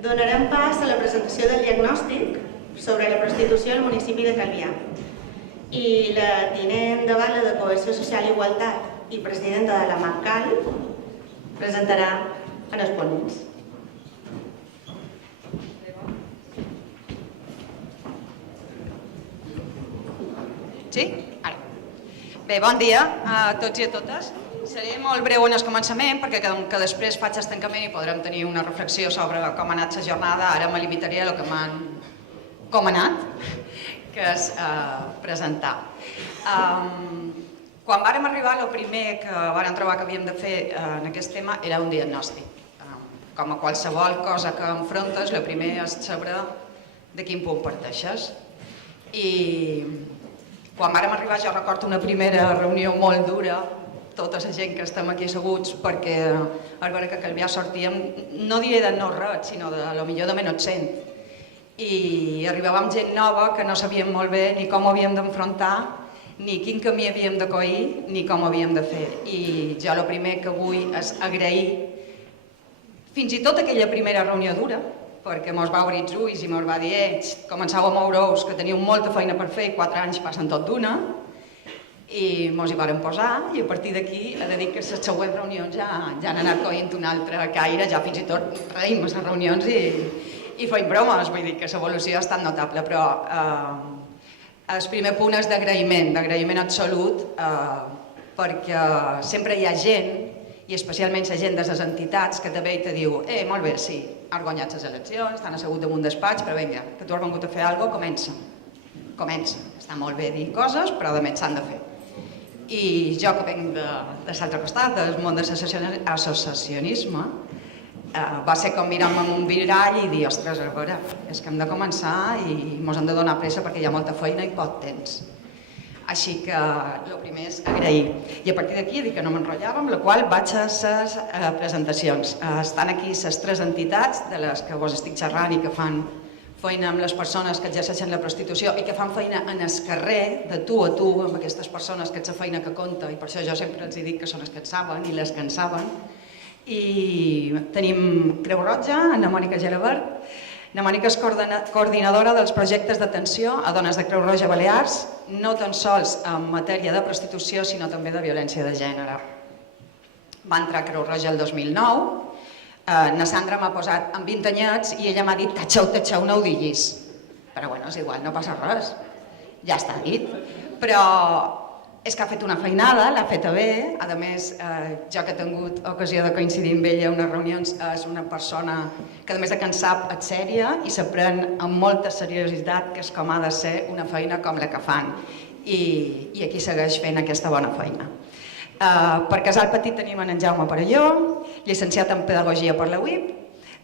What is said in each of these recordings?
Donarem pas a la presentació del diagnòstic sobre la prostitució al municipi de Calvià. I la tinent de Bala de Cohesió Social i Igualtat i presidenta de la MACAL presentarà en els ponents. Sí? Ara. Bé, bon dia a tots i a totes. Seré molt breu en el començament perquè com que després faig el tancament i podrem tenir una reflexió sobre com ha anat la jornada. Ara me limitaré a el que m'han comanat, que és presentar. Quan vàrem arribar, el primer que vàrem trobar que havíem de fer en aquest tema era un diagnòstic. Com a qualsevol cosa que enfrontes, el primer és saber de quin punt parteixes. I quan vàrem arribar jo recordo una primera reunió molt dura, tota la gent que estem aquí asseguts, perquè a veure que Calvià sortíem, no diré de no res, sinó de lo millor de menys 100. I arribàvem gent nova que no sabíem molt bé ni com ho havíem d'enfrontar, ni quin camí havíem de coir, ni com ho havíem de fer. I jo el primer que vull és agrair fins i tot aquella primera reunió dura, perquè mos va obrir els ulls i mos va dir començau a moure-us, que teniu molta feina per fer i 4 anys passen tot d'una, i mos hi vàrem posar, i a partir d'aquí he de dir que les següents reunions ja han anat coint un altre caire, ja fins i tot reïm a les reunions i feim bromes, vull dir que l'evolució ha estat notable, però el primer punt és d'agraïment absolut, perquè sempre hi ha gent, i especialment la gent de les entitats, que te ve i te diu molt bé, sí, has guanyat les eleccions, t'han assegut damunt despatx, però vinga, que tu has vengut a fer alguna cosa, comença. Està molt bé dir coses, però a més s'han de fer. I jo que venc de l'altre costat, del món de l'associacionisme, va ser com mirar-me en un mirall i dir, ostres, a veure, és que hem de començar i ens hem de donar pressa perquè hi ha molta feina i poc temps. Així que el primer és agrair. I a partir d'aquí dic que no m'enrotllava, amb la qual vaig a les presentacions. Estan aquí les 3 entitats de les que vos estic xerrant i que fan feina amb les persones que exerceixen la prostitució i que fan feina en el carrer, de tu a tu, amb aquestes persones que és la feina que compta, i per això jo sempre els dic que són les que en saben i les que en saben. I tenim Creu Roja, Anna Mònica Gelabert. Anna Mònica és coordinadora dels projectes d'atenció a dones de Creu Roja Balears, no tan sols en matèria de prostitució, sinó també de violència de gènere. Va entrar a Creu Roja el 2009, na Sandra m'ha posat amb 20 anyets i ella m'ha dit tatxeu, no ho diguis. Però bueno, és igual, no passa res, ja està dit. Però és que ha fet una feinada, l'ha feta bé, a més, jo que he tingut ocasió de coincidir amb ella en unes reunions, és una persona que a més de que en sap és sèria i s'aprèn amb molta seriositat que és com ha de ser una feina com la que fan. I aquí segueix fent aquesta bona feina. Per Casal Petit tenim en Jaume Perelló, llicenciat en Pedagogia per la UIP.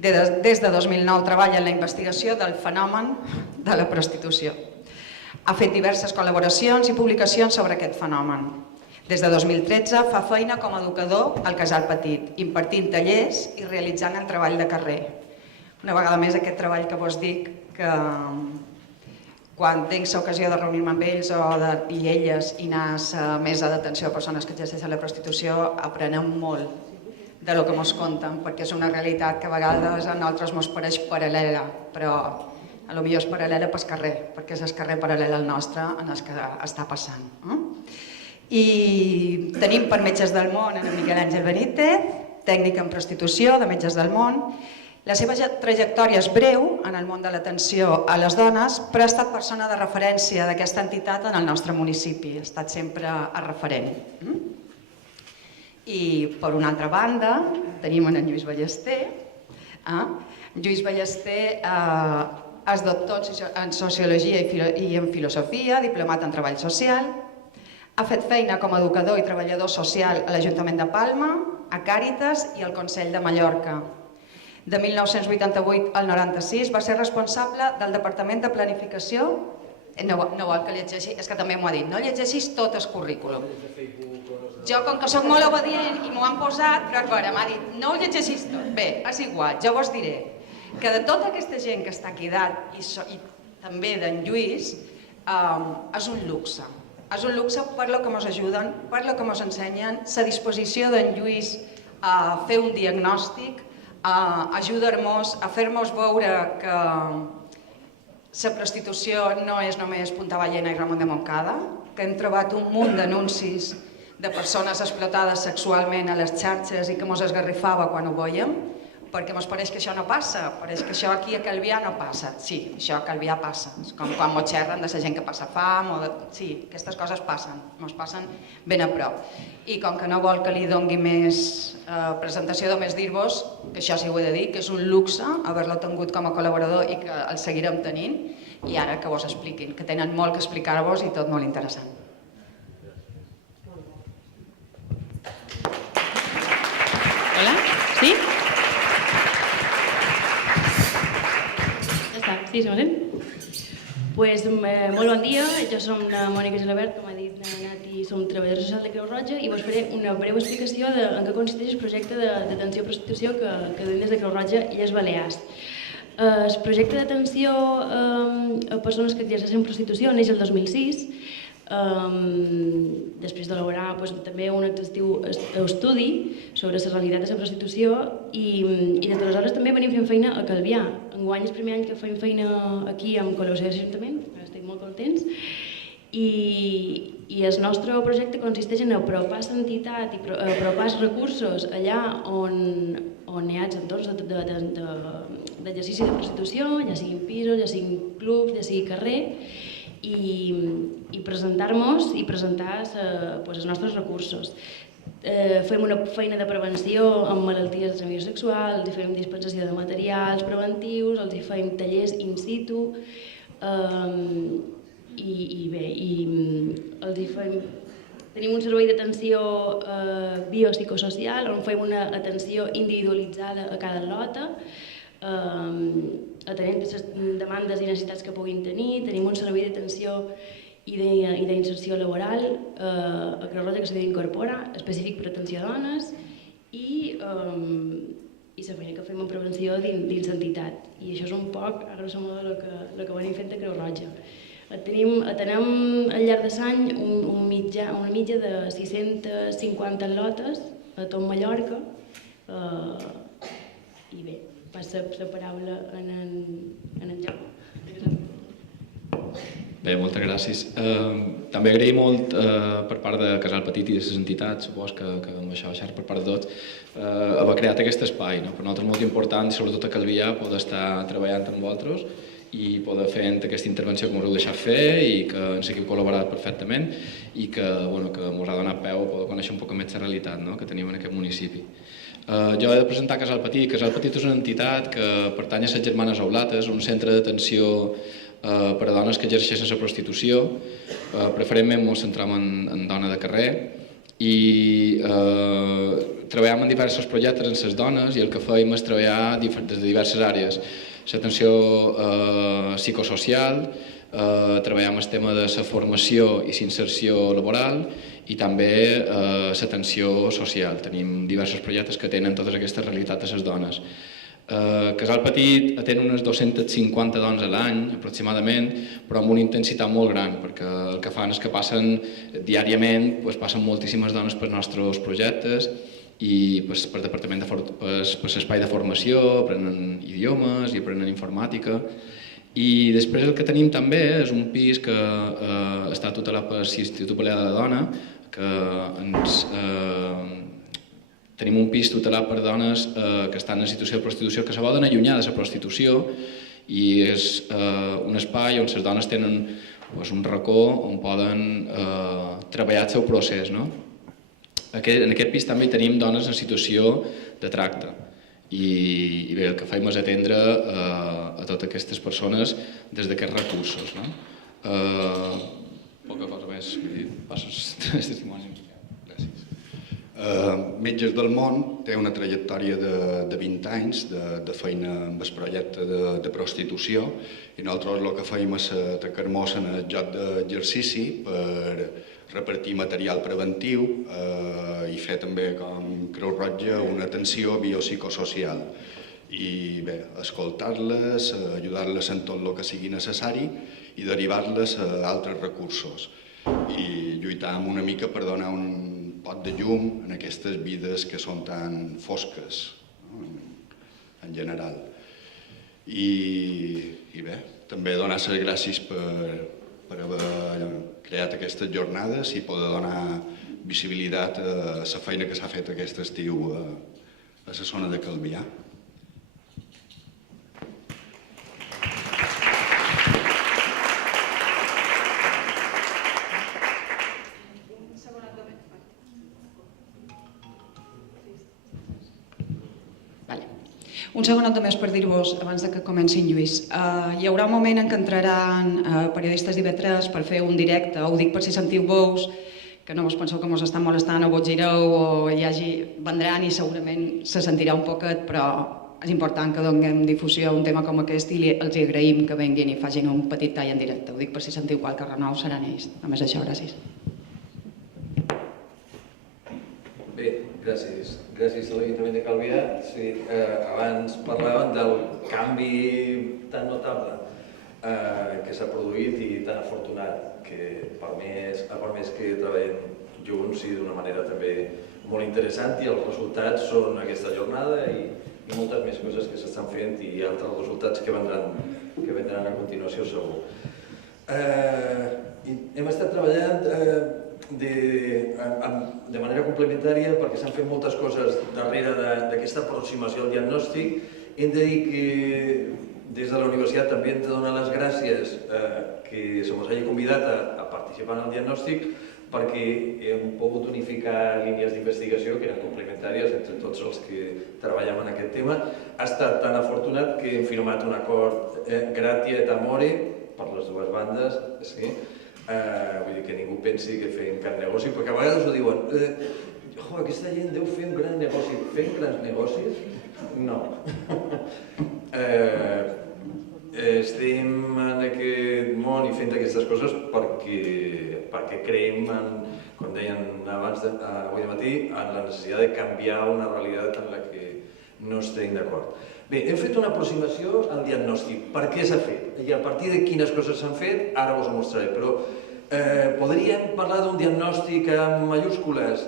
Des de 2009 treballa en la investigació del fenomen de la prostitució. Ha fet diverses col·laboracions i publicacions sobre aquest fenomen. Des de 2013 fa feina com a educador al Casal Petit, impartint tallers i realitzant el treball de carrer. Una vegada més aquest treball que vos dic que quan tinc l'ocasió de reunir-me amb ells i elles i anar a la mesa d'atenció a persones que exerceixen la prostitució, aprenem molt del que ens conten, perquè és una realitat que a vegades a nosaltres ens pareix paral·lela, però potser és paral·lela pel carrer, perquè és el carrer paral·lel al nostre en el que està passant. I tenim per Metges del Món en Miquel Àngel Benítez, tècnic en prostitució de Metges del Món. La seva trajectòria és breu en el món de l'atenció a les dones, però ha estat persona de referència d'aquesta entitat en el nostre municipi, ha estat sempre a referent. I per una altra banda tenim en Lluís Ballester. Lluís Ballester és doctor en Sociologia i en Filosofia, diplomat en Treball Social. Ha fet feina com a educador i treballador social a l'Ajuntament de Palma, a Càritas i al Consell de Mallorca. De 1988 al 96 va ser responsable del Departament de Planificació. No vol que llegeixi, és que també m'ho ha dit, no llegeixis tot el currículum. Jo, com que soc molt obedient i m'ho han posat, però ara m'ha dit, no ho llegeixis tot. Bé, és igual, jo vos diré que de tota aquesta gent que està aquí dalt i també d'en Lluís, és un luxe. És un luxe per lo que ens ajuden, per lo que ens ensenyen, la disposició d'en Lluís a fer un diagnòstic, a ajudar-nos a fer-nos veure que la prostitució no és només Punta Ballena i Ramon de Montcada, que hem trobat un munt d'anuncis de persones explotades sexualment a les xarxes i que ens esgarrifava quan ho veiem, perquè ens pareix que això no passa, pareix que això aquí a Calvià no passa. Sí, això a Calvià passa, és com quan ens xerren de la gent que passa fam, sí, aquestes coses passen, ens passen ben a prop. I com que no vol que li doni més presentació, només dir-vos, que això sí ho he de dir, que és un luxe haver-lo tingut com a col·laborador i que el seguirem tenint, i ara que vos expliquin, que tenen molt que explicar-vos i tot molt interessant. Hola, sí? Ja està, sí, se m'entén? Pues, molt bon dia, jo som la Mònica Gelabert, com ha dit Nati, som treballadora social de Creu Roja i vos faré una breu explicació de en què consisteix el projecte d'atenció a prostitució que duim des de Creu Roja i les Balears. El projecte d'atenció a persones que exerceixen prostitució neix el 2006, després d'elaborar també un exhaustiu estudi sobre la realitat de la prostitució i des d'aleshores també venim fent feina a Calvià. Enguany és el primer any que fem feina aquí amb col·laboració de l'Ajuntament, estic molt contents, i el nostre projecte consisteix en apropar l'entitat i apropar els recursos allà on hi ha els entorns d'exercici de prostitució, ja siguin pisos, ja siguin clubs, ja sigui carrer, i presentar-nos i presentar els nostres recursos. Fem una feina de prevenció amb malalties de transmissió sexual, els fem dispensació de materials preventius, els fem tallers in situ, tenim un servei d'atenció biopsicosocial on fem una atenció individualitzada a cada lota, atenent les demandes i necessitats que puguin tenir. Tenim un servei d'atenció i d'inserció laboral a Creu Roja que s'ha d'incorporar, específic per atenció a dones, i la feina que fem en prevenció dins l'entitat. I això és un poc, a grosso modo, el que venim fent a Creu Roja. Atenem al llarg de l'any una mitja de 650 lotes a tot Mallorca, i bé, passa la paraula en en Jaume. Bé, moltes gràcies. També agrair molt per part de Casal Petit i de les entitats, supos que amb això xerra per part de tots, haver creat aquest espai. Per nosaltres és molt important, sobretot a Calvià, poder estar treballant amb vosaltres i poder fer aquesta intervenció que ens heu deixat fer i que ens hagueu col·laborat perfectament i que ens ha donat peu a poder conèixer un poc més la realitat que tenim en aquest municipi. Jo he de presentar Casal Petit. Casal Petit és una entitat que pertany a les Germanes Aulates, un centre d'atenció per a dones que exerceixen la prostitució. Preferentment ens centram en dona de carrer i treballem en diversos projectes amb les dones i el que fem és treballar des de diverses àrees. L'atenció psicosocial, treballem el tema de la formació i l'inserció laboral i també l'atenció social. Tenim diversos projectes que tenen totes aquestes realitats de les dones. Casal Petit atén unes 250 dones a l'any, aproximadament, però amb una intensitat molt gran, perquè el que fan és que passen diàriament, passen moltíssimes dones pels nostres projectes i per l'espai de formació, aprenen idiomes i aprenen informàtica. I després el que tenim també és un pis que està tutelat per l'Institut Balear de la Dona, que tenim un pis tutelat per dones que estan en situació de prostitució, que se volen allunyar de la prostitució, i és un espai on les dones tenen un racó on poden treballar el seu procés. En aquest pis també tenim dones en situació de tracte. I bé, el que fem és atendre a totes aquestes persones des d'aquests recursos. Poca cosa més, passes testimoni. Gràcies. Metges del Món té una trajectòria de 20 anys de feina amb el projecte de prostitució i nosaltres el que fem és atracar-nos en el lloc d'exercici per repartir material preventiu i fer també, com Creu Roja, una atenció biopsicosocial. I bé, escoltar-les, ajudar-les en tot el que sigui necessari i derivar-les a altres recursos. I lluitar una mica per donar un pot de llum en aquestes vides que són tan fosques. general. I bé, també donar les gràcies per haver creat aquestes jornades i poder donar visibilitat a la feina que s'ha fet aquest estiu a la zona de Calvià. Un segon només per dir-vos, abans que comenci en Lluís. Hi haurà un moment en què entraran periodistes d'IV3 per fer un directe, ho dic per si sentiu veus, que no vos penseu que mos estan molestant o vos gireu o vendran i segurament se sentirà un poquet, però és important que donem difusió a un tema com aquest i els agraïm que venguin i facin un petit tall en directe. Ho dic per si sentiu qualque renou, seran ells. Només això, gràcies. Bé, gràcies. Gràcies a l'Ajuntament de Calvià. Sí, abans parlàvem del canvi tan notable que s'ha produït i tan afortunat que per més que treballem junts i d'una manera també molt interessant i els resultats són aquesta jornada i moltes més coses que s'estan fent i altres resultats que vendran a continuació segur. Hem estat treballant de manera complementària perquè s'han fet moltes coses darrere d'aquesta aproximació al diagnòstic. Hem de dir que des de la universitat també hem de donar les gràcies que se mos hagi convidat a participar en el diagnòstic perquè hem pogut unificar línies d'investigació que eren complementàries entre tots els que treballem en aquest tema. Ha estat tan afortunat que hem firmat un acord gratia et amore per les dues bandes, sí. Vull dir que ningú pensi que fem cap negoci, perquè a vegades ho diuen aquesta gent deu fer un gran negoci. Fem grans negocis? No. Estem en aquest món i fent aquestes coses perquè creiem, com deien abans avui de matí, en la necessitat de canviar una realitat en la que no estem d'acord. Bé, hem fet una aproximació al diagnòstic. Per què s'ha fet? I a partir de quines coses s'han fet, ara us ho mostraré. Però podríem parlar d'un diagnòstic amb majúscules?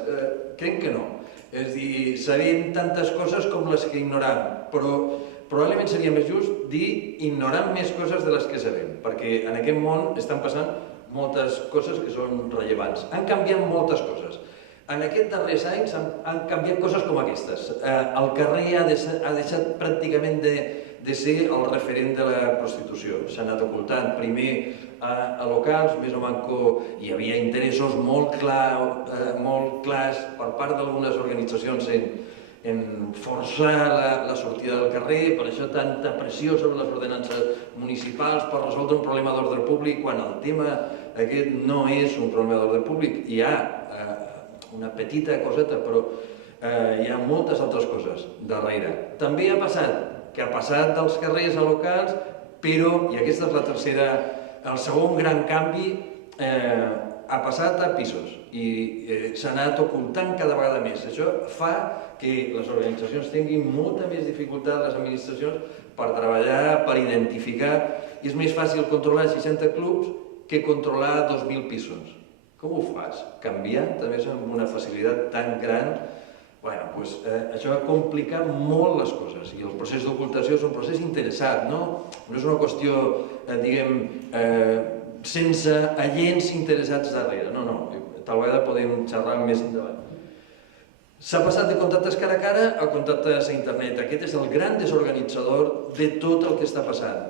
Crec que no. És a dir, sabem tantes coses com les que ignoram, però probablement seria més just dir ignorant més coses de les que sabem, perquè en aquest món estan passant moltes coses que són rellevants. Han canviat moltes coses. En aquests darrers anys han canviat coses com aquestes. El carrer ha deixat pràcticament de ser el referent de la prostitució. S'ha anat ocultant primer a locals, més o manco hi havia interessos molt clars per part d'algunes organitzacions en forçar la sortida del carrer, per això tanta pressió sobre les ordenances municipals per resoldre un problema d'ordre públic, quan el tema aquest no és un problema d'ordre públic. Hi ha una petita coseta, però hi ha moltes altres coses darrere. També ha passat dels carrers a locals, però, i aquesta és la tercera, el segon gran canvi, ha passat a pisos i s'ha anat ocultant cada vegada més. Això fa que les organitzacions tinguin molta més dificultat, les administracions, per treballar, per identificar. És més fàcil controlar 60 clubs que controlar 2.000 pisos. Com ho fas? Canviant, també amb una facilitat tan gran? Això ha complicat molt les coses i el procés d'ocultació és un procés interessat, no és una qüestió, diguem, sense agents interessats darrere, no, tal vegada podem xerrar més endavant. S'ha passat de contactes cara a cara a contactes a internet. Aquest és el gran desorganitzador de tot el que està passant.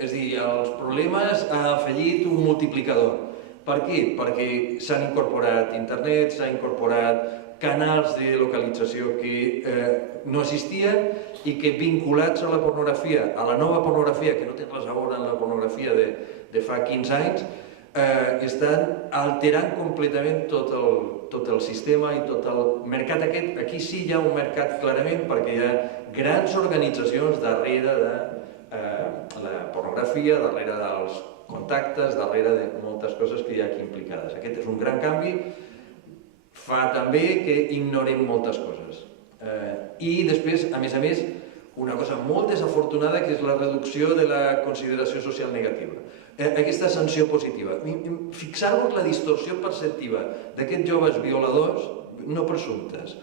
És a dir, els problemes ha afegit un multiplicador. Per què? Perquè s'han incorporat internet, s'han incorporat canals de localització que no existien i que vinculats a la pornografia, a la nova pornografia, que no té res a veure amb la pornografia de fa 15 anys, estan alterant completament tot el sistema i tot el mercat aquest. Aquí sí hi ha un mercat clarament perquè hi ha grans organitzacions darrere de la pornografia, darrere dels contactes, darrere de moltes coses que hi ha aquí implicades. Aquest és un gran canvi, fa també que ignorem moltes coses. I després, a més, una cosa molt desafortunada que és la reducció de la consideració social negativa. Aquesta sanció positiva. Fixar-vos la distorsió perceptiva d'aquests joves violadors, no presumptes,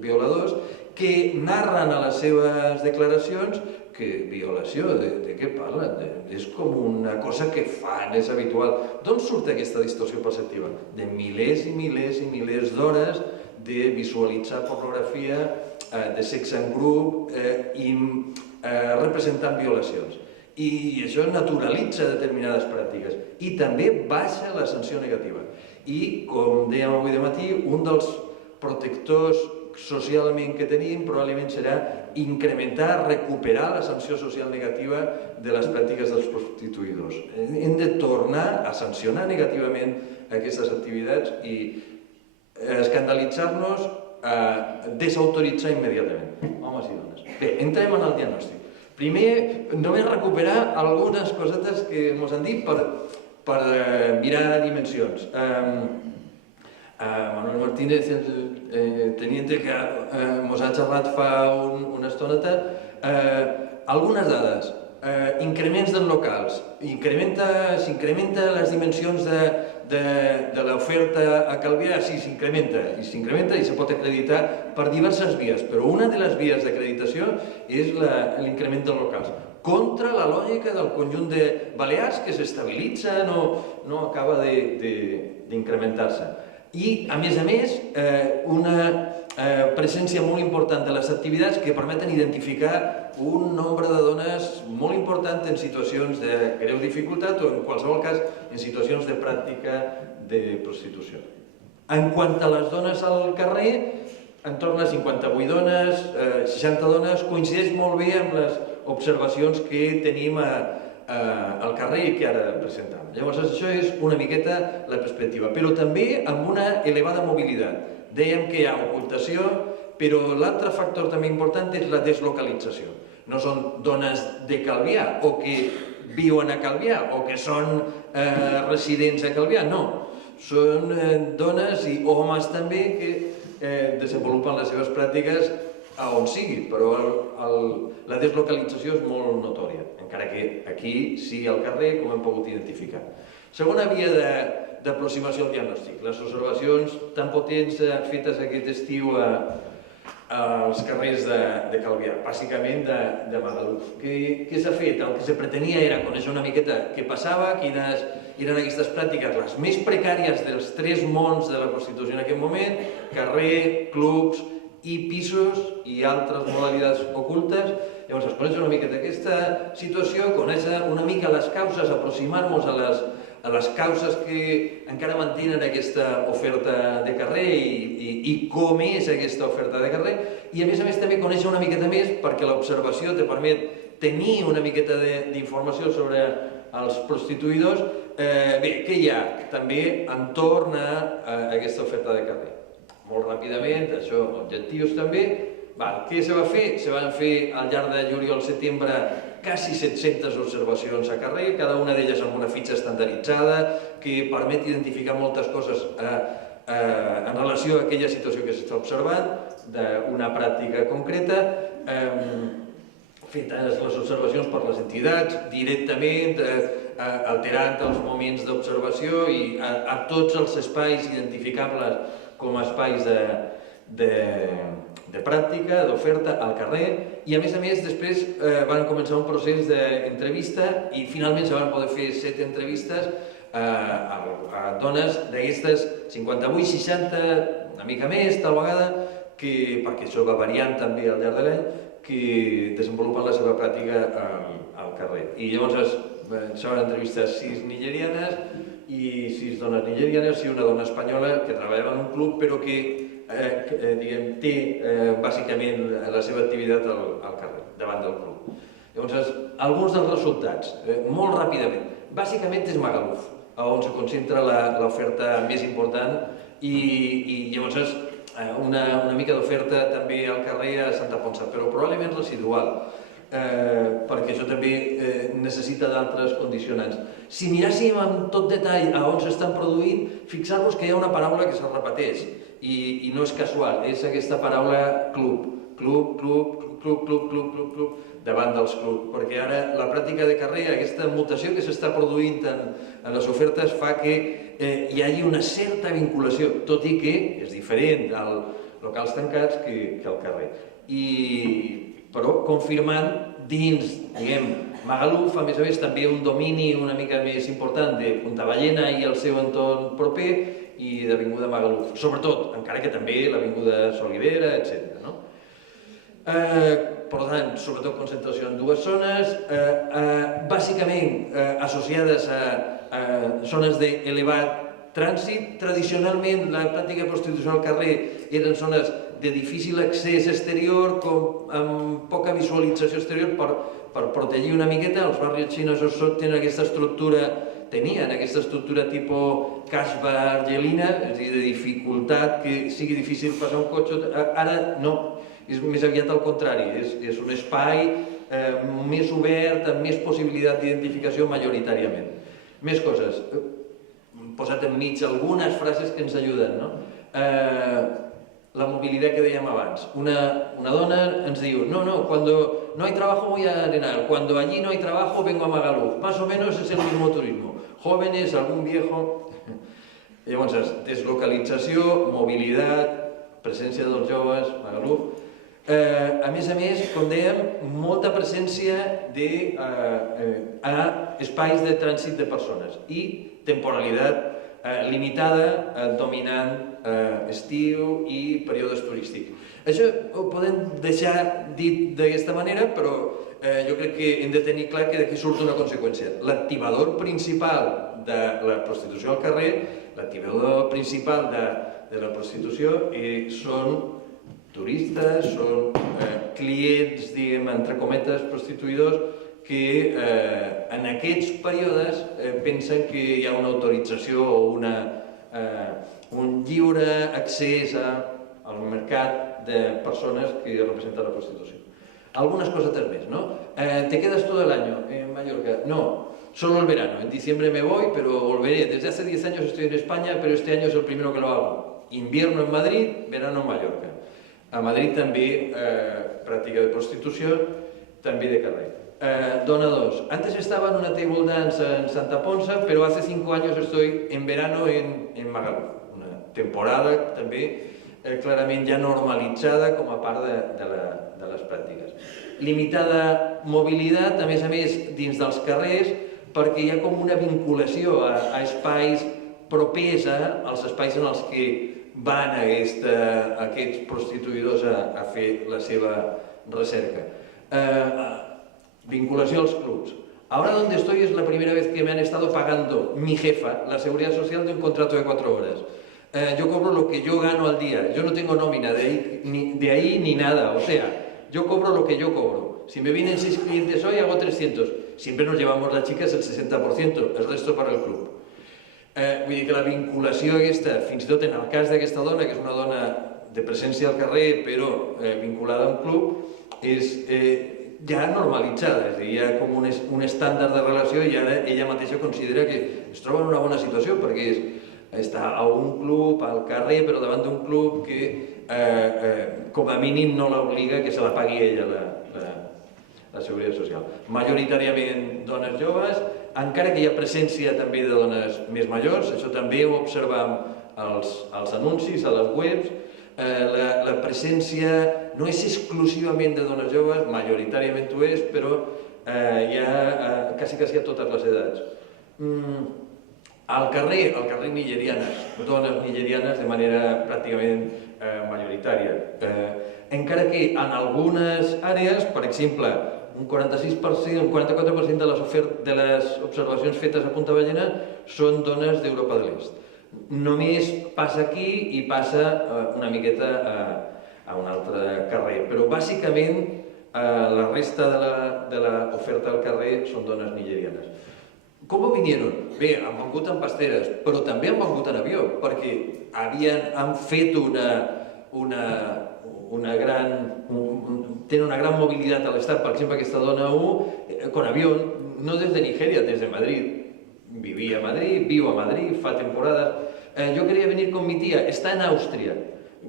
violadors, que narren a les seves declaracions que violació, de què parlen? És com una cosa que fan, és habitual. D'on surt aquesta distorsió perceptiva? De milers i milers i milers d'hores de visualitzar pornografia, de sexe en grup i representant violacions. I això naturalitza determinades pràctiques i també baixa la sanció negativa. I, com dèiem avui de matí, un dels protectors socialment que tenim probablement serà incrementar, recuperar la sanció social negativa de les pràctiques dels prostituïdors. Hem de tornar a sancionar negativament aquestes activitats i escandalitzar-nos, desautoritzar immediatament, homes i dones. Bé, entrem en el diagnòstic. Primer, només recuperar algunes cosetes que ens han dit per mirar dimensions. Manuel Martínez, el teniente que ens ha xerrat fa una estoneta, algunes dades. Increments dels locals. S'incrementa les dimensions de l'oferta a Calvià? Sí, s'incrementa. I s'incrementa i se pot acreditar per diverses vies, però una de les vies d'acreditació és l'increment dels locals. Contra la lògica del conjunt de Balears, que s'estabilitza, no acaba d'incrementar-se. I, a més, una presència molt important de les activitats que permeten identificar un nombre de dones molt important en situacions de greu dificultat o, en qualsevol cas, en situacions de pràctica de prostitució. En quant a les dones al carrer, entorn a 58 dones, 60 dones, coincideix molt bé amb les observacions que tenim al carrer i que ara presentem. Llavors, això és una miqueta la perspectiva, però també amb una elevada mobilitat. Dèiem que hi ha ocultació, però l'altre factor també important és la deslocalització. No són dones de Calvià o que viuen a Calvià o que són residents a Calvià, no. Són dones i homes també que desenvolupen les seves pràctiques a on sigui, però la deslocalització és molt notòria, encara que aquí sí al carrer, com hem pogut identificar. Segona via d'aproximació al diagnòstic, les observacions tan potents fetes aquest estiu als carrers de Calvià, bàsicament de Magaluf. Què s'ha fet? El que se pretenia era conèixer una miqueta què passava, quines eren aquestes pràctiques les més precàries dels tres mons de la prostitució en aquest moment, carrer, clubs i pisos i altres modalitats ocultes. Llavors, conèixer una miqueta aquesta situació, conèixer una mica les causes, aproximar-nos a les causes que encara mantenen aquesta oferta de carrer i com és aquesta oferta de carrer, i a més també conèixer una miqueta més perquè l'observació te permet tenir una miqueta d'informació sobre els prostituïdors. Bé, què hi ha també entorn a aquesta oferta de carrer? Molt ràpidament, això, objectius també. Què se va fer? Se van fer al llarg de juliol-setembre quasi 700 observacions a carrer, cada una d'elles amb una fitxa estandarditzada que permet identificar moltes coses en relació a aquella situació que s'està observant, d'una pràctica concreta, fetes les observacions per les entitats, directament, alterant els moments d'observació i a tots els espais identificables com a espais de pràctica, d'oferta al carrer, i a més després van començar un procés d'entrevista i finalment se van poder fer 7 entrevistes a dones d'aquestes 58, 60, una mica més tal vegada, perquè això va variant també al llarg de l'any, que desenvolupen la seva pràctica al carrer. I llavors se van entrevistar 6 nigerianes i 6 dones nigerianes i una dona espanyola que treballava en un club però que té bàsicament la seva activitat al carrer, davant del club. Llavors, alguns dels resultats, molt ràpidament. Bàsicament és Magaluf, on se concentra l'oferta més important i llavors una mica d'oferta també al carrer a Santa Ponsa, però probablement residual, perquè això també necessita d'altres condicionants. Si miràssim amb tot detall a on s'estan produint, fixar-vos que hi ha una paraula que se repeteix i no és casual, és aquesta paraula club. Club, davant dels clubs, perquè ara la pràctica de carrer, aquesta mutació que s'està produint en les ofertes fa que hi hagi una certa vinculació, tot i que és diferent als locals tancats que al carrer. però confirmant dins, diguem, Magaluf, a més, també un domini una mica més important de Punta Ballena i el seu entorn proper i d'Avinguda Magaluf, sobretot, encara que també l'Avinguda Solivera, etc. Per tant, sobretot concentració en dues zones, bàsicament associades a zones d'elevat trànsit. Tradicionalment, la pràctica de prostitució al carrer eren zones de difícil accés exterior, amb poca visualització exterior per protegir una miqueta. Els barris xinesos tenien aquesta estructura tipus casba argelina, és a dir, de dificultat, que sigui difícil passar un cotxe. Ara no, és més aviat al contrari, és un espai més obert, amb més possibilitat d'identificació majoritàriament. Més coses. He posat enmig algunes frases que ens ajuden. La movilidad que dèiem abans. Una dona ens diu, no, cuando no hay trabajo voy a Arenal, cuando allí no hay trabajo vengo a Magaluf. Más o menos es el mismo turismo. Jóvenes, algún viejo... Llavors, deslocalització, mobilitat, presència dels joves, Magaluf. A més, com dèiem, molta presència a espais de trànsit de persones i temporalitat limitada, dominant estiu i períodes turístics. Això ho podem deixar dit d'aquesta manera, però jo crec que hem de tenir clar que d'aquí surt una conseqüència. L'activador principal de la prostitució al carrer, l'activador principal de la prostitució són turistes, són clients, diguem, entre cometes, prostituïdors, que en aquests períodes pensen que hi ha una autorització o un lliure accés al mercat de persones que representen la prostitució. Algunas cosetas més, ¿no? ¿Te quedas todo el año en Mallorca? No, solo el verano. En diciembre me voy, pero volveré. Desde hace 10 años estoy en España, pero este año es el primero que lo hago. Invierno en Madrid, verano en Mallorca. A Madrid també pràctica de prostitució, també de carrer. Dona 2. Antes estaba en una table dance en Santa Ponsa, pero hace 5 años estoy en verano en Magaluf. Una temporada també clarament ja normalitzada com a part de les pràctiques. Limitada mobilitat, a més, dins dels carrers, perquè hi ha com una vinculació a espais propers als espais en els que van aquests prostituïdors a fer la seva recerca. Vinculació als clubs. Ahora donde estoy es la primera vez que me han estado pagando mi jefa la seguridad social de un contrato de 4 horas. Yo cobro lo que yo gano al día. Yo no tengo nómina de ahí ni nada. O sea, yo cobro lo que yo cobro. Si me vienen 6 clientes hoy, hago 300. Siempre nos llevamos las chicas el 60%, el resto para el club. Vull dir que la vinculació aquesta, fins i tot en el cas d'aquesta dona, que és una dona de presència al carrer, però vinculada a un club, és ja normalitzada, és a dir, hi ha com un estàndard de relació i ara ella mateixa considera que es troba en una bona situació perquè està a un club, al carrer, però davant d'un club que com a mínim no l'obliga que se la pagui ella la seguretat social. Majoritàriament dones joves, encara que hi ha presència també de dones més majors, això també ho observam als anuncis, a les webs, la presència no és exclusivament de dones joves, majoritàriament ho és, però hi ha quasi a totes les edats. Al carrer nigerianes, dones nigerianes de manera pràcticament majoritària. Encara que en algunes àrees, per exemple, un 46%, un 44% de les observacions fetes a Punta Ballena són dones d'Europa de l'Est. Només passa aquí i passa una miqueta a un altre carrer, però bàsicament la resta de l'oferta al carrer són dones nigerianes. Com vinieron? Bé, han vengut en pasteres, però també han vengut en avió, perquè han fet tiene una gran movilidad al estar. Por ejemplo, esta dona con avión, no desde Nigeria, desde Madrid. Vivía a Madrid, vivo a Madrid, fa temporadas. Yo quería venir con mi tía, está en Àustria,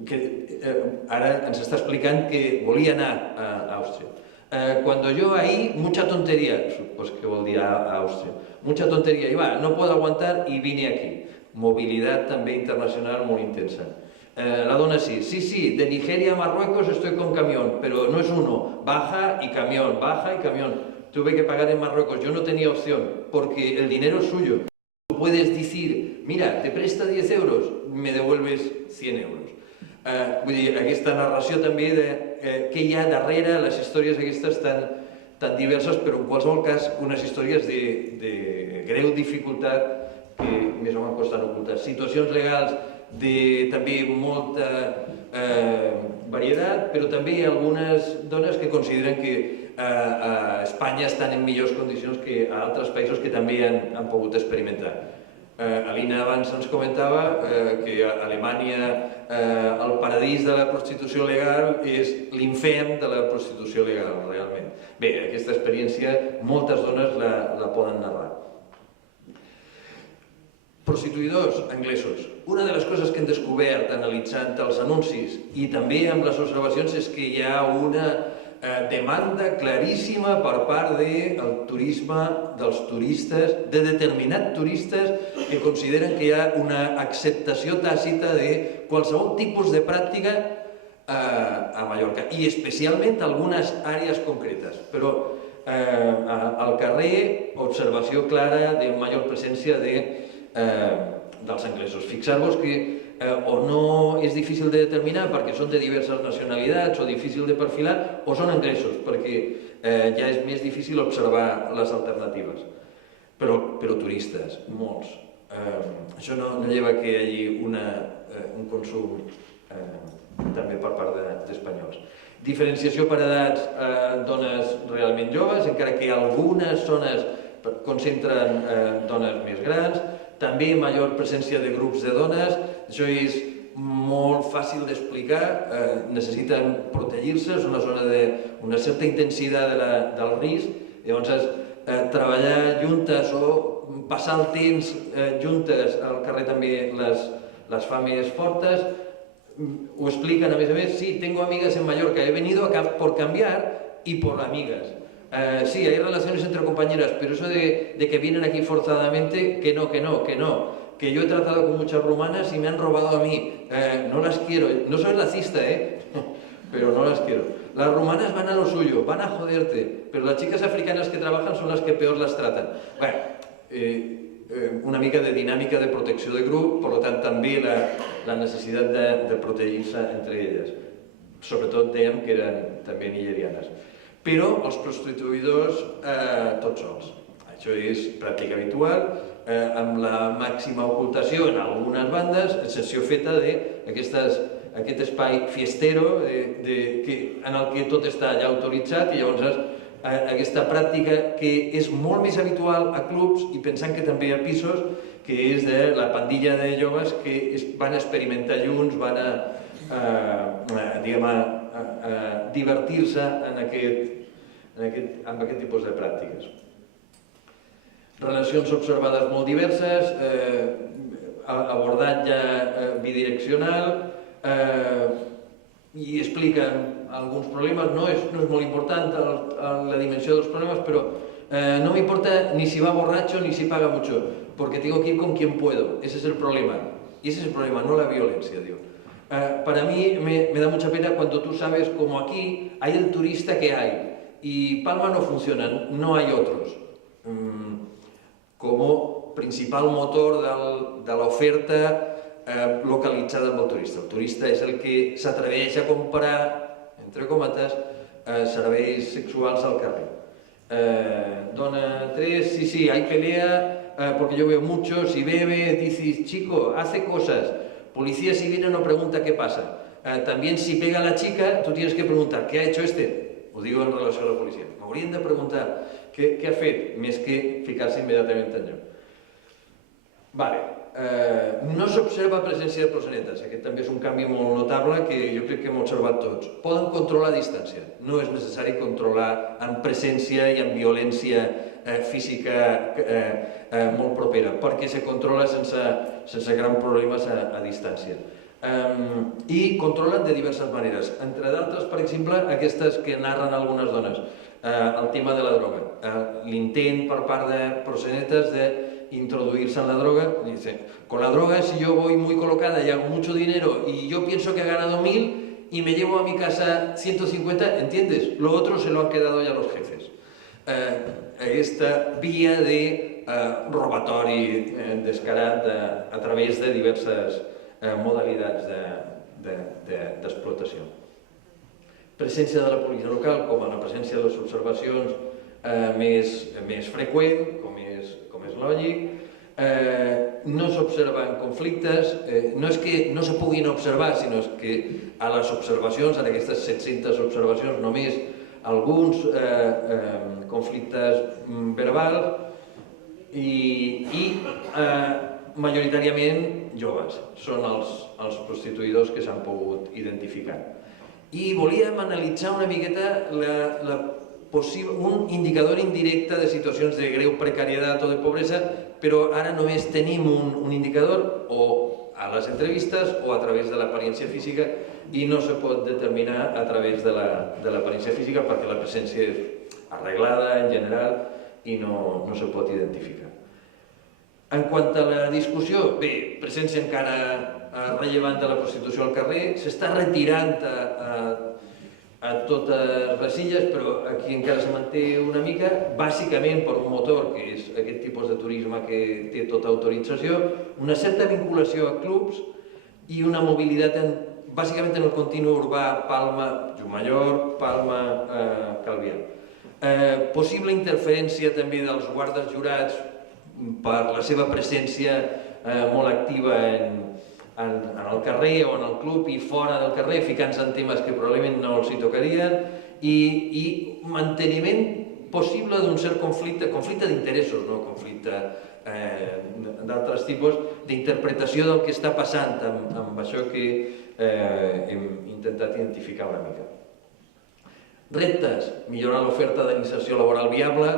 que ara ens està explicant que volia anar a Àustria. Cuando yo ahí, mucha tontería, pues que vol dir a Àustria, mucha tontería, y va, no puedo aguantar y vine aquí. Movilidad també internacional molt intensa. La dona sí, sí, de Nigeria a Marruecos estoy con camión, pero no es uno, baja y camión, tuve que pagar en Marruecos, yo no tenía opción, porque el dinero es suyo. Tú puedes decir, mira, te presta 10 euros, me devuelves 100 euros. Vull dir, aquesta narració també de què hi ha darrere les històries aquestes tan diverses, però en qualsevol cas unes històries de greu dificultat que més o menys costen ocultar. Situacions legals de també molta varietat, però també algunes dones que consideren que a Espanya estan en millors condicions que a altres països que també han pogut experimentar. Alina abans ens comentava que a Alemanya el paradís de la prostitució legal és l'infern de la prostitució legal, realment. Bé, aquesta experiència moltes dones la poden narrar. Prostituïdors anglesos. Una de les coses que hem descobert analitzant els anuncis i també amb les observacions és que hi ha una demanda claríssima per part del turisme, dels turistes, de determinats turistes que consideren que hi ha una acceptació tàcita de qualsevol tipus de pràctica a Mallorca i especialment algunes àrees concretes. Però al carrer, observació clara de major presència dels anglesos. Fixar-vos que o no és difícil de determinar perquè són de diverses nacionalitats o difícil de perfilar, o són anglesos perquè ja és més difícil observar les alternatives. Però turistes, molts. Això no lleva que hi hagi un consum també per part d'espanyols. Diferenciació per edats, dones realment joves, encara que algunes zones concentren dones més grans, també major presència de grups de dones. Això és molt fàcil d'explicar, necessiten protegir-se, és una zona d'una certa intensitat del risc, llavors treballar juntes o passar el temps juntes al carrer també les fa més fortes. Ho expliquen a més, sí, tengo amigas en Mallorca, he venido acá por cambiar y por amigas. Sí, hay relaciones entre compañeras, pero eso de que vienen aquí forzadamente, que no. Que yo he tratado con muchas rumanas y me han robado a mí. No las quiero. No soy racista, pero no las quiero. Las rumanas van a lo suyo, van a joderte, pero las chicas africanas que trabajan son las que peor las tratan. Bueno, una mica de dinàmica de protecció de grup, per tant també la necessitat de protegir-se entre elles. Sobretot dèiem que eren també nigerianes. Però els prostituïdors tots sols. Això és pràctica habitual, amb la màxima ocultació en algunes bandes, excepció feta d'aquest espai fiestero en el que tot està ja autoritzat i llavors aquesta pràctica que és molt més habitual a clubs i pensant que també a pisos, que és de la pandilla de joves que van experimentar junts, van a divertir-se amb aquest tipus de pràctiques. Relacions observades molt diverses, abordatge bidireccional, i expliquen alguns problemes, no és molt important la dimensió dels problemes, però no me importa ni si va borracho ni si paga mucho, porque tengo que ir con quien puedo, ese es el problema, y ese es el problema, no la violencia, digo. Para mí me da mucha pena cuando tú sabes, como aquí, hay el turista que hay, y Palma no funciona, no hay otros. Como principal motor de l'oferta localitzada amb el turista. El turista és el que s'atreveix a comprar, entre cometes, serveis sexuals al carrer. Dona 3, sí, hay pelea, porque yo veo mucho, si bebe, dices, chico, hace cosas. Policía si viene no pregunta qué pasa. También si pega a la chica, tú tienes que preguntar, ¿qué ha hecho este? Ho digo en relació a la policia. M'haurien de preguntar què ha fet, més que ficar-se immediatament en lloc. Vale. No s'observa presència de proxenetes. Aquest també és un canvi molt notable que jo crec que hem observat tots. Poden controlar a distància. No és necessari controlar amb presència i amb violència física molt propera, perquè se controla sense grans problemes a distància. I controlen de diverses maneres. Entre d'altres, per exemple, aquestes que narren algunes dones, el tema de la droga. L'intent per part de proxenetes de introduirse en la droga. Dice, con la droga, si yo voy muy colocada y hago mucho dinero y yo pienso que he ganado 1000 y me llevo a mi casa 150, ¿entiendes? Lo otro se lo han quedado ya los jefes. Aquesta via de robatori descarat a través de diverses modalitats d'explotació. Presència de la policia local com a la presència de les observacions més freqüent, com és lògic. No s'observen conflictes, no és que no se puguin observar, sinó que a les observacions, en aquestes 700 observacions, només alguns conflictes verbals i majoritàriament joves. Són els prostituïdors que s'han pogut identificar. I volíem analitzar una miqueta un indicador indirecte de situacions de greu precarietat o de pobresa, però ara només tenim un indicador o a les entrevistes o a través de l'apariència física i no se pot determinar a través de l'apariència física perquè la presència és arreglada en general i no se pot identificar. En quant a la discussió, bé, presència encara rellevant de la prostitució al carrer, s'està retirant a totes les illes, però aquí encara se manté una mica, bàsicament per un motor, que és aquest tipus de turisme que té tota autorització, una certa vinculació a clubs i una mobilitat bàsicament en el continu urbà Palma-Jumallor, Palma-Calvià. Possible interferència també dels guardes jurats per la seva presència molt activa en el carrer o en el club i fora del carrer, ficant-se en temes que probablement no els hi tocarien, i manteniment possible d'un cert conflicte d'interessos, no conflicte d'altres tipus, d'interpretació del que està passant amb això que hem intentat identificar una mica. Reptes: millorar l'oferta d'inserció laboral viable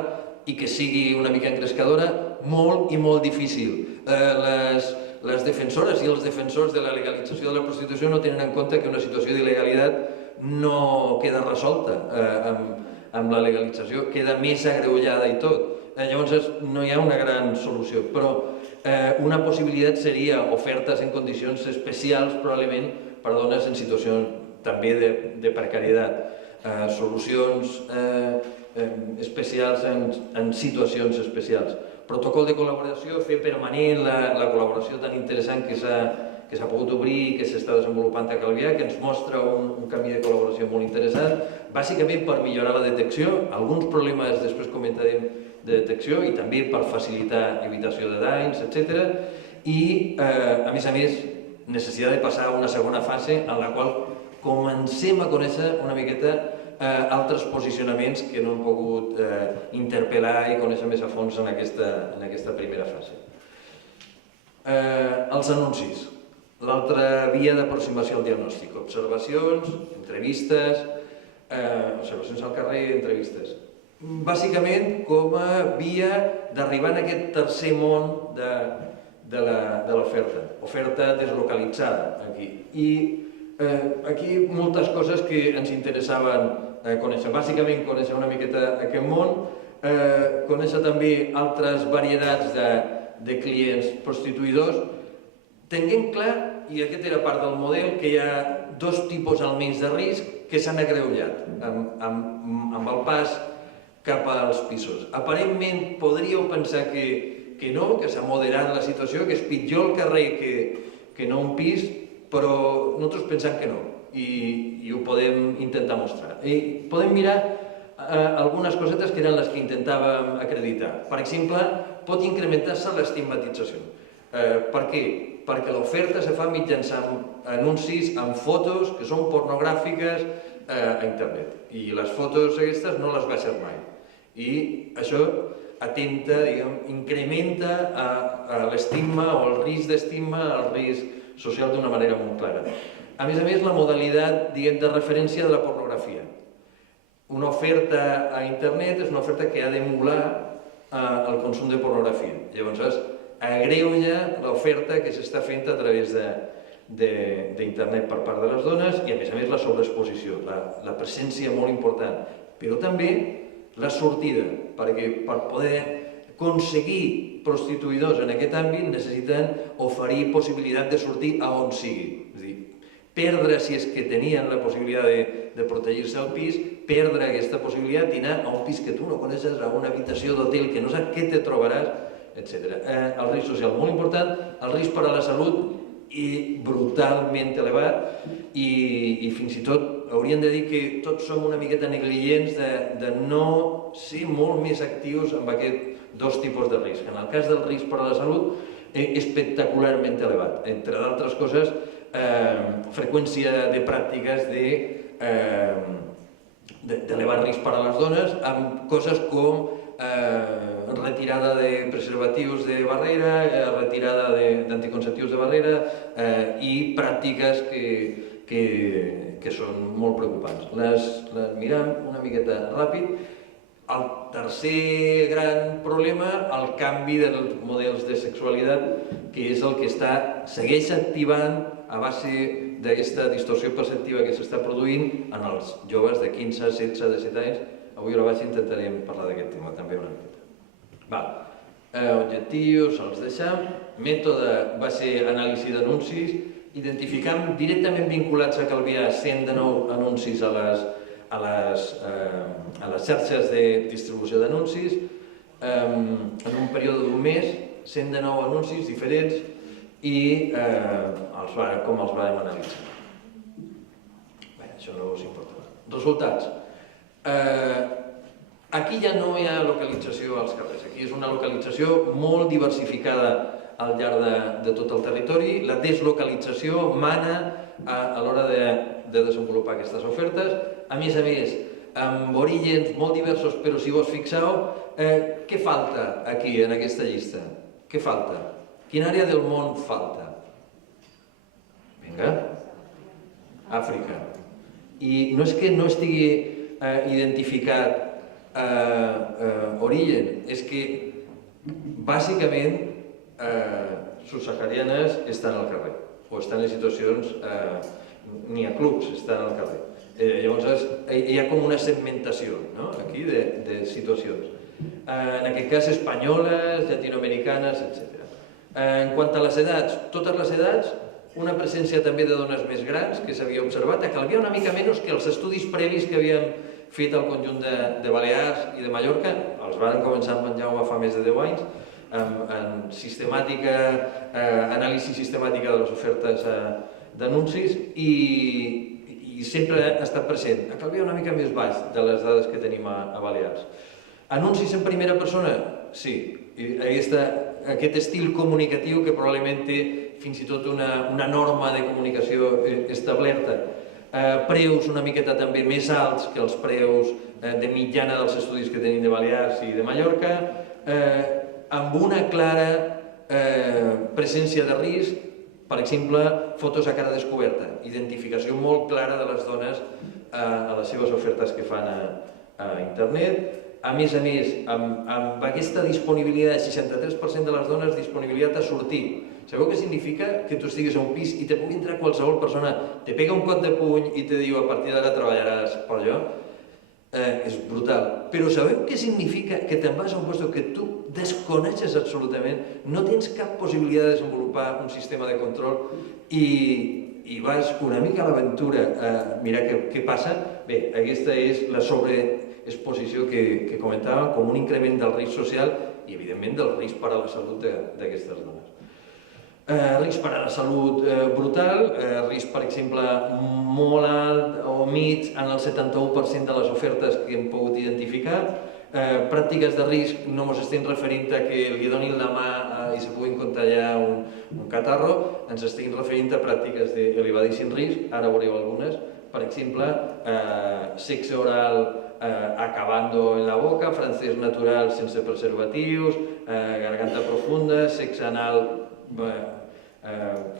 i que sigui una mica engrescadora, molt i molt difícil. Les defensores i els defensors de la legalització de la prostitució no tenen en compte que una situació d'il·legalitat no queda resolta amb la legalització, queda més agreujada i tot. Llavors no hi ha una gran solució, però una possibilitat seria ofertes en condicions especials, probablement per dones en situacions també de precarietat, solucions especials en situacions especials. Protocol de col·laboració, fer permanent la col·laboració tan interessant que s'ha pogut obrir i que s'està desenvolupant a Calvià, que ens mostra un camí de col·laboració molt interessant, bàsicament per millorar la detecció, alguns problemes després comentarem de detecció i també per facilitar evitació de danys, etc. I, a més, necessitat de passar a una segona fase en la qual comencem a conèixer una miqueta altres posicionaments que no hem pogut interpel·lar i conèixer més a fons en aquesta primera fase. Els anuncis, l'altra via d'aproximació al diagnòstic, observacions, entrevistes, observacions al carrer, entrevistes. Bàsicament com a via d'arribar a aquest tercer món de l'oferta, oferta deslocalitzada aquí. I aquí moltes coses que ens interessaven conèixer. Bàsicament conèixer una miqueta aquest món, conèixer també altres varietats de clients prostituïdors, tenint clar, i aquest era part del model, que hi ha dos tipus almenys de risc que s'han agreujat amb el pas cap als pisos. Aparentment podríeu pensar que no, que s'ha moderat la situació, que és pitjor el carrer que no un pis, però nosaltres pensem que no, i ho podem intentar mostrar. I podem mirar algunes cosetes que eren les que intentàvem acreditar. Per exemple, pot incrementar-se l'estigmatització. Per què? Perquè l'oferta se fa mitjançant anuncis amb fotos que són pornogràfiques a internet. I les fotos aquestes no les baixes mai. I això atenta, incrementa l'estigma o el risc d'estigma, el risc social d'una manera molt clara. A més, la modalitat de referència de la pornografia. Una oferta a internet és una oferta que ha d'emular el consum de pornografia. Llavors, agreuja l'oferta que s'està fent a través d'internet per part de les dones i, a més, la sobreexposició, la presència molt important, però també la sortida, perquè per poder aconseguir prostituïdors en aquest àmbit necessiten oferir possibilitat de sortir a on sigui. És a dir, perdre, si és que tenien la possibilitat de protegir-se al pis, perdre aquesta possibilitat d'anar a un pis que tu no coneixes, a una habitació d'hotel que no saps què te trobaràs, etc. El risc social molt important, el risc per a la salut i brutalment elevat i fins i tot hauríem de dir que tots som una miqueta negligents de no ser molt més actius amb aquests dos tipus de risc. En el cas del risc per a la salut, espectacularment elevat. Entre d'altres coses, freqüència de pràctiques d'elevat risc per a les dones amb coses com retirada de preservatius de barrera, retirada d'anticonceptius de barrera i pràctiques que són molt preocupants. Les mirem una miqueta ràpid. El tercer gran problema, el canvi dels models de sexualitat, que és el que segueix activant a base d'aquesta distorsió perceptiva que s'està produint en els joves de 15, 16, 17 anys. Avui a la baixa intentarem parlar d'aquest tema també una miqueta. Objectius, els deixem. Mètode va ser anàlisi d'anuncis, identificant directament vinculats a Calvià 119 anuncis a les xarxes de distribució d'anuncis. En un període d'un mes, 119 anuncis diferents i com els vam analitzar. Bé, això no us importa. Resultats. Aquí ja no hi ha localització als carrers, aquí és una localització molt diversificada al llarg de tot el territori. La deslocalització mana a l'hora de desenvolupar aquestes ofertes. A més, amb orígens molt diversos, però si vos fixeu, què falta aquí en aquesta llista? Què falta? Quina àrea del món falta? Vinga. Àfrica. I no és que no estigui identificat origen, és que bàsicament subsaharianes estan al carrer o estan en situacions, ni a clubs, estan al carrer. Llavors hi ha com una segmentació aquí de situacions. En aquest cas espanyoles, llatinoamericanes, etc. En quant a les edats, totes les edats, una presència també de dones més grans que s'havia observat, a Calvià una mica menys que els estudis previs que havíem fet al conjunt de Balears i de Mallorca. Els van començar amb en Jaume fa més de 10 anys, en anàlisi sistemàtica de les ofertes d'anuncis i sempre ha estat present. A Calvià una mica més baix de les dades que tenim a Balears. Anuncis en primera persona? Sí. Aquest estil comunicatiu que probablement té fins i tot una norma de comunicació establerta. Preus una miqueta també més alts que els preus de mitjana dels estudis que tenim de Balears i de Mallorca, amb una clara presència de risc, per exemple, fotos a cara descoberta, identificació molt clara de les dones a les seves ofertes que fan a internet. A més, amb aquesta disponibilitat, 63% de les dones disponibilitat a sortir. Sabeu què significa? Que tu estiguis a un pis i te pugui entrar qualsevol persona, te pega un cop de puny i te diu a partir d'ara treballaràs per allò? És brutal. Però sabeu què significa? Que te'n vas a un lloc que tu desconeixes absolutament, no tens cap possibilitat de desenvolupar un sistema de control i vas una mica a l'aventura a mirar què passa. Bé, aquesta és la sobreexposició que comentàvem com un increment del risc social i, evidentment, del risc per a la salut d'aquestes dones. Risc per a la salut brutal, risc, per exemple, molt alt o mig en el 71% de les ofertes que hem pogut identificar. Pràctiques de risc, no ens estem referint a que li donin la mà i se puguin contagiar un catarro, ens estem referint a pràctiques d'elevadíssim risc, ara veureu algunes. Per exemple, sexe oral acabando en la boca, francès natural sense preservatius, garganta profunda, sexe anal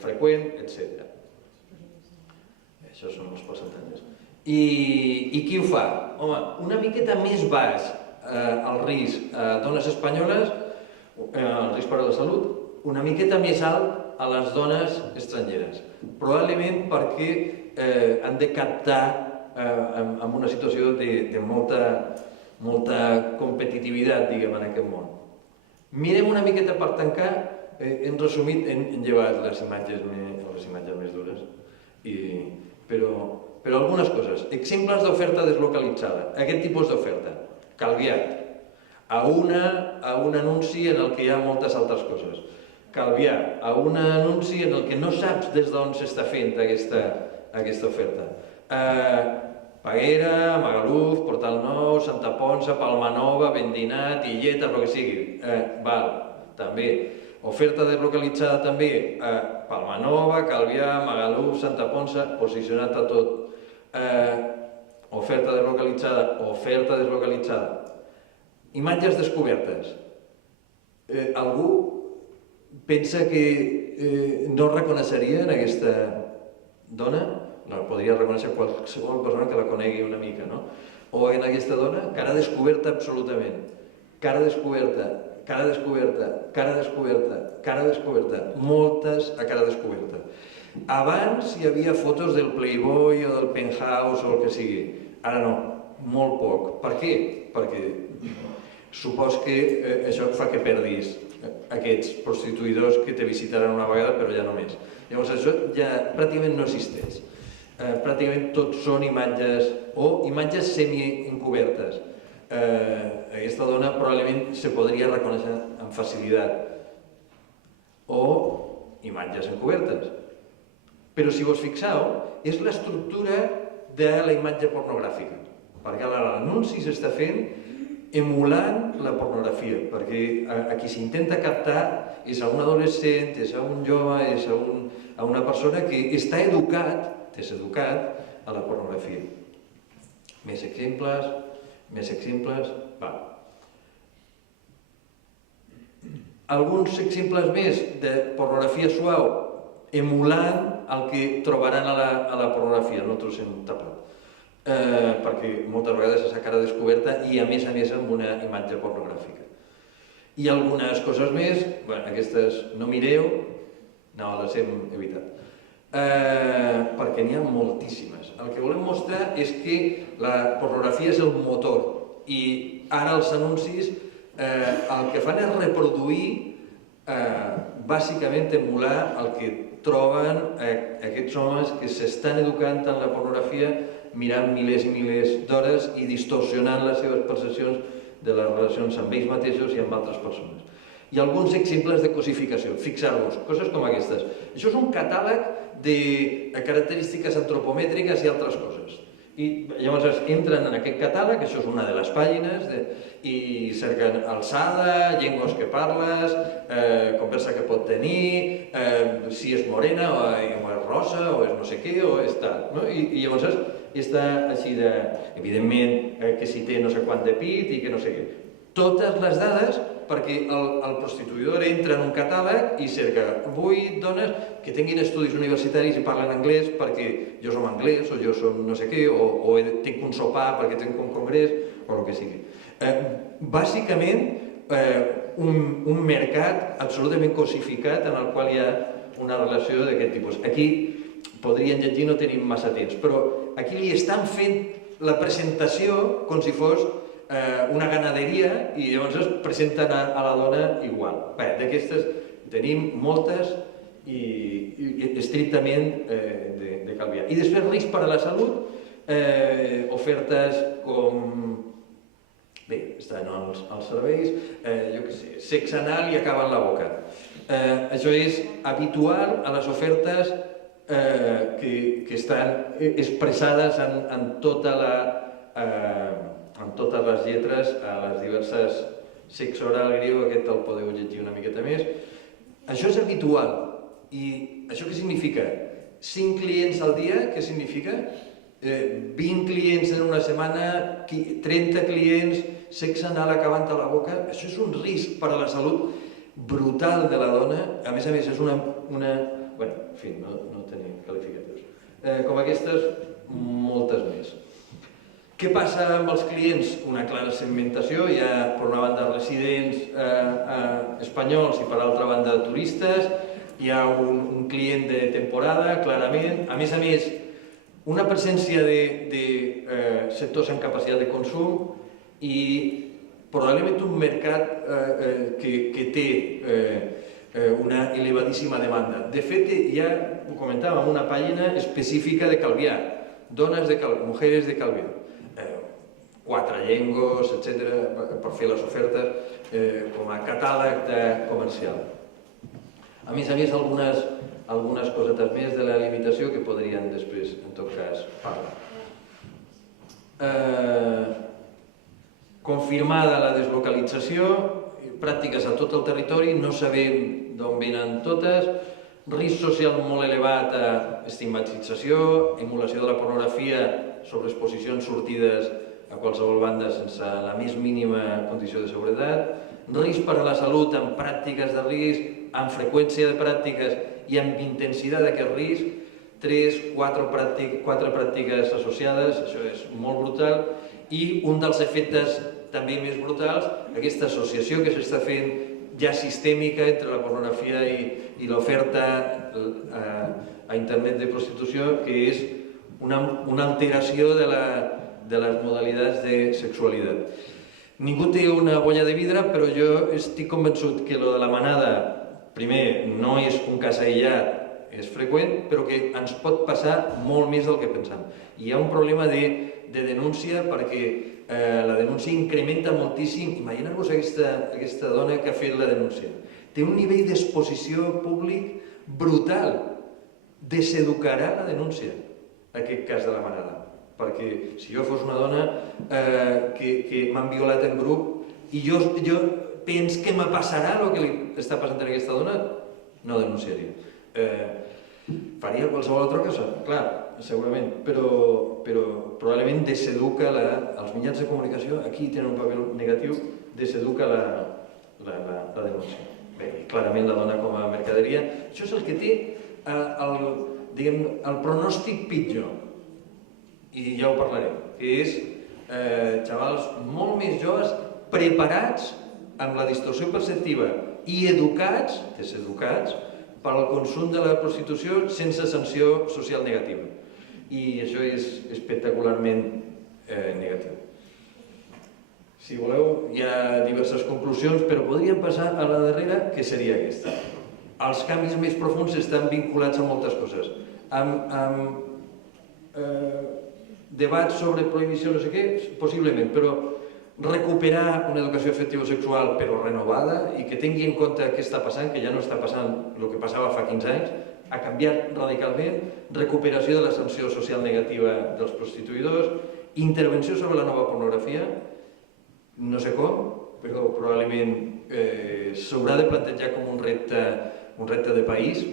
freqüent, etc. Això són els percentatges. I qui ho fa? Home, una miqueta més baix el risc a dones espanyoles, el risc per a la salut, una miqueta més alt a les dones estrangeres. Probablement perquè han de captar en una situació de molta competitivitat, diguem, en aquest món. Mirem una miqueta per tancar, en resumit, hem llevat les imatges més dures, però algunes coses. Exemples d'oferta deslocalitzada. Aquest tipus d'oferta. Calviat. A un anunci en el que hi ha moltes altres coses. Calviat. A un anunci en el que no saps des d'on s'està fent aquesta oferta. Peguera, Magaluf, Portal Nou, Santa Ponça, Palmanova, Vendinat, Illeta, el que sigui. També. Oferta deslocalitzada també a Palmanova, Calvià, Magaluf, Santa Ponça, posicionat a tot. Oferta deslocalitzada. Imatges descobertes. Algú pensa que no reconeixeria en aquesta dona? La podria reconèixer qualsevol persona que la conegui una mica, no? O en aquesta dona, cara descoberta absolutament. Cara descoberta, moltes a cara descoberta. Abans hi havia fotos del Playboy o del Penthouse o el que sigui. Ara no, molt poc. Per què? Perquè supos que això fa que perdis aquests prostituïdors que te visitaran una vegada però ja no més. Llavors això ja pràcticament no existeix. Pràcticament tot són imatges o imatges semi-encobertes. Aquesta dona probablement se podria reconèixer amb facilitat. O imatges encobertes. Però si vos fixeu, és l'estructura de la imatge pornogràfica. Perquè l'anunci s'està fent emulant la pornografia, perquè a qui s'intenta captar és a un adolescent, és a un jove, és a una persona que està educat a la pornografia. Més exemples, Alguns exemples més de pornografia suau emulant el que trobaran a la pornografia, nosaltres hem tapat. Perquè moltes vegades és a cara descoberta i a més amb una imatge pornogràfica. I algunes coses més, aquestes no mireu, no, les hem evitat. Perquè n'hi ha moltíssimes. El que volem mostrar és que la pornografia és el motor i ara els anuncis el que fan és reproduir, bàsicament emular el que troben aquests homes que s'estan educant en la pornografia mirant milers i milers d'hores i distorsionant les seves percepcions de les relacions amb ells mateixos i amb altres persones. Hi ha alguns exemples de cosificació. Fixar-vos, coses com aquestes. Això és un catàleg de característiques antropomètriques i altres coses. I llavors entren en aquest catàleg, això és una de les pàgines, i cerquen alçada, llengües que parles, conversa que pot tenir, si és morena o és rosa o és no sé què o és tal. I llavors està així de, evidentment, que si té no sé quant de pit i que no sé què. Totes les dades perquè el prostituïdor entra en un catàleg i cerca 8 dones que tinguin estudis universitaris i parlen anglès perquè jo som anglès o jo som no sé què o tinc un sopar perquè tinc un congrés o el que sigui. Bàsicament un mercat absolutament cosificat en el qual hi ha una relació d'aquest tipus. Aquí podrien llegir, no tenim massa temps, però aquí li estan fent la presentació com si fos una ganaderia i llavors es presenten a la dona igual. Bé, d'aquestes tenim moltes i estrictament de Calvià. I després risc per a la salut, ofertes com... Bé, estan els serveis, jo què sé, sexe anal i acaba en la boca. Això és habitual a les ofertes que estan expressades en totes les lletres, a les diverses sexe oral greu, aquest el podeu llegir una miqueta més. Això és habitual. I això què significa? 5 clients al dia, què significa? 20 clients en una setmana, 30 clients, sexe anal acabant a la boca. Això és un risc per a la salut brutal de la dona. A més, és una... Bé, en fi, no tenim qualificatius. Com aquestes, moltes més. Què passa amb els clients? Una clara segmentació. Hi ha, per una banda, residents espanyols i, per altra banda, turistes. Hi ha un client de temporada, clarament. A més, una presència de sectors amb capacitat de consum i probablement un mercat que té una elevadíssima demanda. De fet, ja ho comentàvem, una pàgina específica de Calvià, dones de Calvià, mujeres de Calvià, 4 llengües, etc., per fer les ofertes com a catàleg comercial. A més, algunes cosetes més de la limitació que podrien després, en tot cas, parlar. Confirmada la deslocalització, pràctiques a tot el territori, no sabem d'on venen totes, risc social molt elevat a estigmatització, emulació de la pornografia sobre exposicions sortides a qualsevol banda sense la més mínima condició de seguretat, risc per a la salut amb pràctiques de risc, amb freqüència de pràctiques i amb intensitat d'aquest risc, 3-4 pràctiques associades, això és molt brutal, i un dels efectes també més brutals, aquesta associació que s'està fent ja sistèmica entre la pornografia i l'oferta a internet de prostitució, que és una alteració de les modalitats de sexualitat. Ningú té una bolla de vidre, però jo estic convençut que lo de la manada, primer, no és un cas aïllat, és freqüent, però que ens pot passar molt més del que pensem. Hi ha un problema de denúncia perquè la denúncia incrementa moltíssim. Imagineu-vos aquesta dona que ha fet la denúncia. Té un nivell d'exposició públic brutal. Deseducarà la denúncia, aquest cas de la manada. Perquè si jo fos una dona que m'han violat en grup i jo penso que me passarà el que li està passant a aquesta dona, no denunciaria. Faria qualsevol altra cosa, clar, segurament, però probablement deseduca els mitjans de comunicació, aquí tenen un paper negatiu, deseduca la denúncia. Bé, clarament la dona com a mercaderia, això és el que té el pronòstic pitjor, i ja ho parlarem, que és xavals molt més joves preparats amb la distorsió perceptiva i educats, deseducats, pel consum de la prostitució sense sanció social negativa. I això és espectacularment negatiu. Si voleu, hi ha diverses conclusions, però podríem passar a la darrera, que seria aquesta. Els canvis més profunds estan vinculats a moltes coses. Amb debats sobre prohibició, no sé què, possiblement, però recuperar una educació afectivo-sexual però renovada i que tingui en compte què està passant, que ja no està passant el que passava fa 15 anys, ha canviat radicalment, recuperació de la sanció social negativa dels prostituïdors, intervenció sobre la nova pornografia, no sé com, però probablement s'haurà de plantejar com un repte de país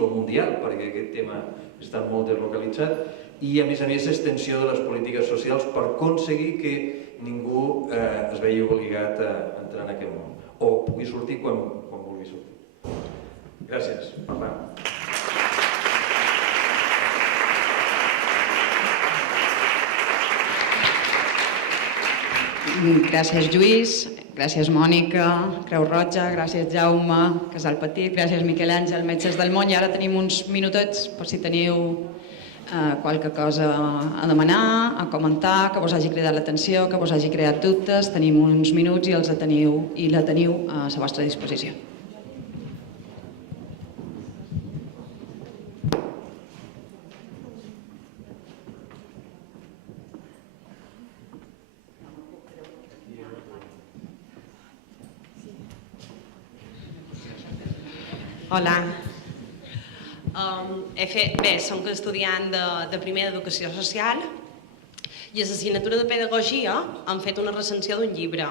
o mundial, perquè aquest tema està molt deslocalitzat, i a més extensió de les polítiques socials per aconseguir que ningú es vegi obligat a entrar en aquest món, o pugui sortir quan vulgui sortir. Gràcies. Gràcies, Lluís. Gràcies, Mònica, Creu Roja, gràcies, Jaume, Casal Petit, gràcies, Miquel Àngel, Metges del Món. I ara tenim uns minutets per si teniu qualque cosa a demanar, a comentar, que vos hagi cridat l'atenció, que vos hagi creat dubtes. Tenim uns minuts i la teniu a la vostra disposició. Hola. Soc estudiant de primer d'Educació Social i a l'assignatura de Pedagogia hem fet una recensió d'un llibre.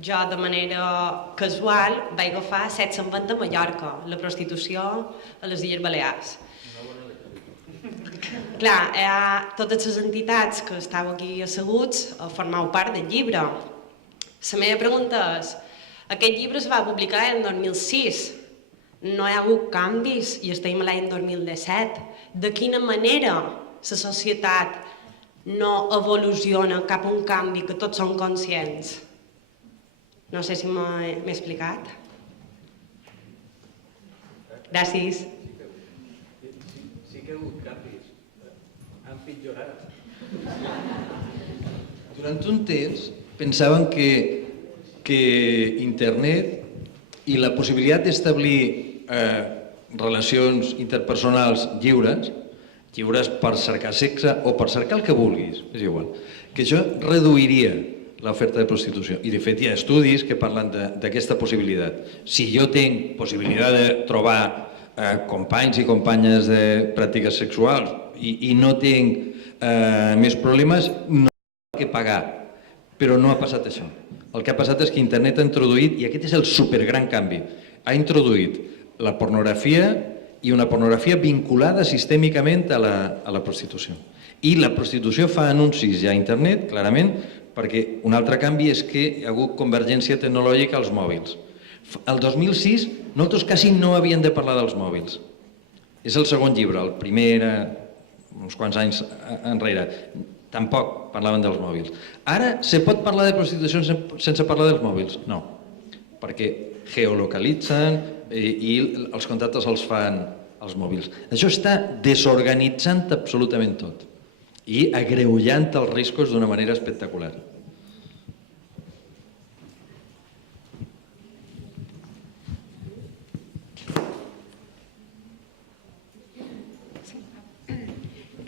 Jo, de manera casual, vaig agafar 720 a Mallorca, la prostitució a les Illes Balears. Clar, totes les entitats que estàveu aquí asseguts formeu part del llibre. La meva pregunta és, aquest llibre es va publicar en 2006. No hi ha hagut canvis i estem a l'any 2017. De quina manera la societat no evoluciona cap a un canvi que tots som conscients? No sé si m'he explicat. Gràcies. Sí que hi ha hagut canvis. Han pitjorat. Durant un temps pensaven que internet i la possibilitat d'establir relacions interpersonals lliures per cercar sexe o per cercar el que vulguis, és igual, que això reduiria l'oferta de prostitució. I de fet hi ha estudis que parlen d'aquesta possibilitat. Si jo tinc possibilitat de trobar companys i companyes de pràctiques sexuals i no tinc més problemes, no he de pagar. Però no ha passat això. El que ha passat és que internet ha introduït, i aquest és el supergran canvi, ha introduït la pornografia i una pornografia vinculada sistèmicament a la prostitució. I la prostitució fa anuncis ja a internet, clarament, perquè un altre canvi és que hi ha hagut convergència tecnològica als mòbils. El 2006 nosaltres quasi no havíem de parlar dels mòbils. És el segon llibre, el primer era uns quants anys enrere. Tampoc parlaven dels mòbils. Ara se pot parlar de prostitució sense parlar dels mòbils? No, perquè geolocalitzen i els contactes els fan els mòbils. Això està desorganitzant absolutament tot i agreujant els riscos d'una manera espectacular.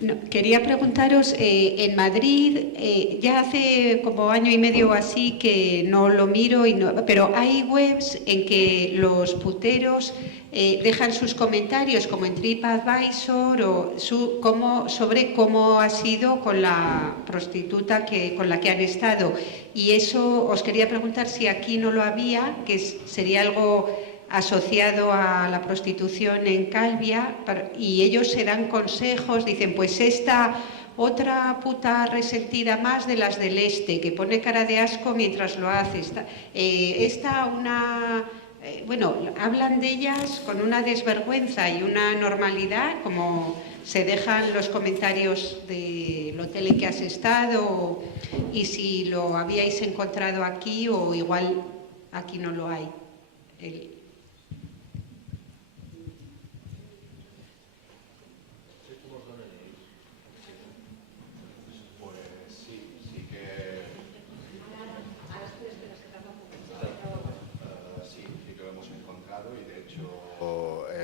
No, quería preguntaros, en Madrid ya hace como año y medio o así que no lo miro, pero hay webs en que los puteros dejan sus comentarios como en TripAdvisor o sobre cómo ha sido con la prostituta con la que han estado. Y eso os quería preguntar si aquí no lo había, que sería algo asociado a la prostitución en Calvia, y ellos se dan consejos, dicen, pues esta otra puta resentida más de las del este, que pone cara de asco mientras lo hace. Bueno, hablan de ellas con una desvergüenza y una normalidad, como se dejan los comentarios del hotel en que has estado, y si lo habíais encontrado aquí o igual aquí no lo hay.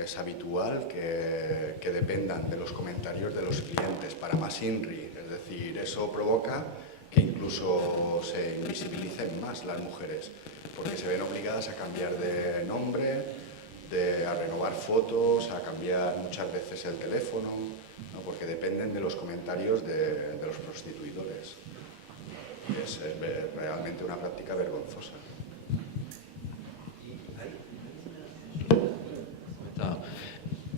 Es habitual que dependan de los comentarios de los clientes para más INRI, es decir, eso provoca que incluso se invisibilicen más las mujeres, porque se ven obligadas a cambiar de nombre, a renovar fotos, a cambiar muchas veces el teléfono, ¿no? Porque dependen de los comentarios de los prostituidores. Es realmente una práctica vergonzosa.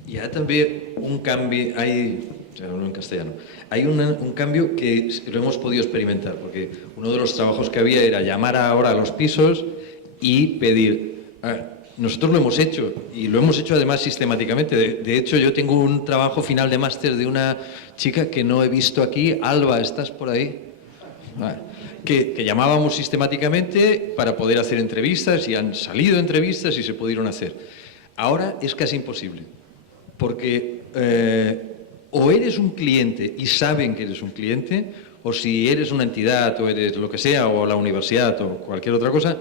Hi ha també un canvi, en castellano, hay un cambio que lo hemos podido experimentar, porque uno de los trabajos que había era llamar ahora a los pisos y pedir. Nosotros lo hemos hecho, y lo hemos hecho además sistemáticamente. De hecho, yo tengo un trabajo final de máster de una chica que no he visto aquí. Alba, ¿estás por ahí? Que llamábamos sistemáticamente para poder hacer entrevistas, y han salido entrevistas y se pudieron hacer. Ahora es casi imposible, porque o eres un cliente y saben que eres un cliente, o si eres una entidad o eres lo que sea, o la universidad o cualquier otra cosa,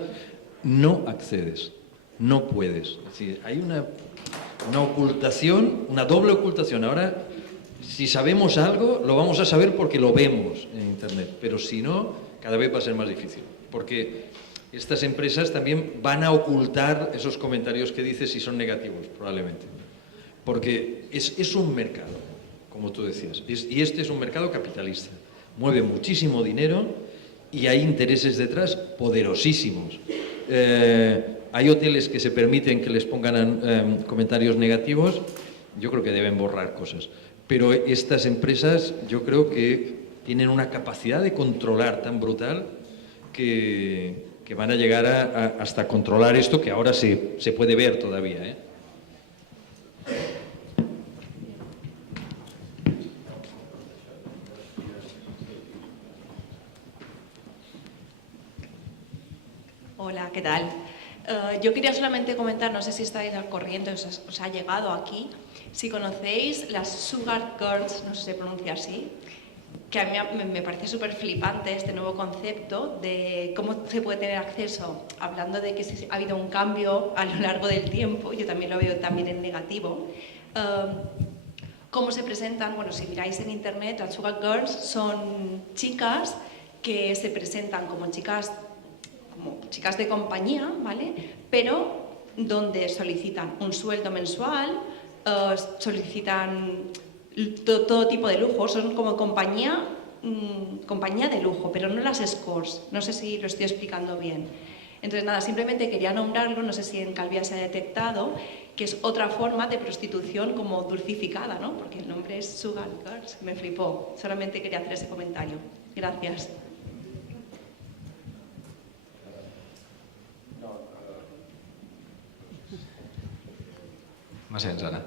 no accedes, no puedes. Es decir, hay una ocultación, una doble ocultación. Ahora, si sabemos algo, lo vamos a saber porque lo vemos en Internet, pero si no, cada vez va a ser más difícil, porque estas empresas también van a ocultar esos comentarios que dices si son negativos, probablemente. Porque es un mercado, como tú decías, y este es un mercado capitalista. Mueve muchísimo dinero y hay intereses detrás poderosísimos. Hay hoteles que se permiten que les pongan comentarios negativos. Yo creo que deben borrar cosas. Pero estas empresas yo creo que tienen una capacidad de controlar tan brutal que van a llegar hasta controlar esto, que ahora se puede ver todavía, ¿eh? Hola, ¿qué tal? Yo quería solamente comentar, no sé si estáis al corriente, os ha llegado aquí, si conocéis las Sugar Girls, no sé si se pronuncia así, que a mí me parece súper flipante este nuevo concepto de cómo se puede tener acceso, hablando de que ha habido un cambio a lo largo del tiempo, yo también lo veo también en negativo. Cómo se presentan, bueno, si miráis en internet, las Sugar Girls son chicas que se presentan como chicas de compañía, ¿vale? Pero donde solicitan un sueldo mensual, solicitan todo tipo de lujo, son como compañía de lujo, pero no las escorts, no sé si lo estoy explicando bien. Entonces nada, simplemente quería nombrarlo, no sé si en Calviá se ha detectado, que es otra forma de prostitución como dulcificada, ¿no? Porque el nombre es Sugar Girls, me flipó, solamente quería hacer ese comentario. Gracias. Más en Sara.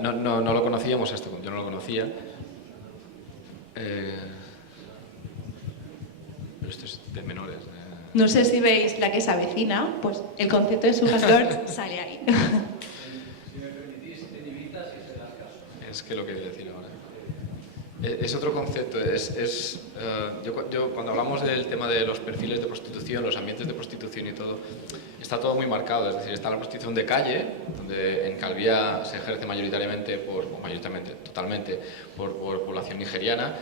No lo conocíamos esto, yo no lo conocía. Pero esto es de menores. No sé si veis La que se avecina, pues el concepto de Sugar Girls sale ahí. Si me permitís, en Ibiza sí se das caso. Es que lo que voy a decir ahora. Es otro concepto. Yo cuando hablamos del tema de los perfiles de prostitución, los ambientes de prostitución y todo, está todo muy marcado. Es decir, está la prostitución de calle, donde en Calviá se ejerce mayoritariamente, totalmente, por población nigeriana,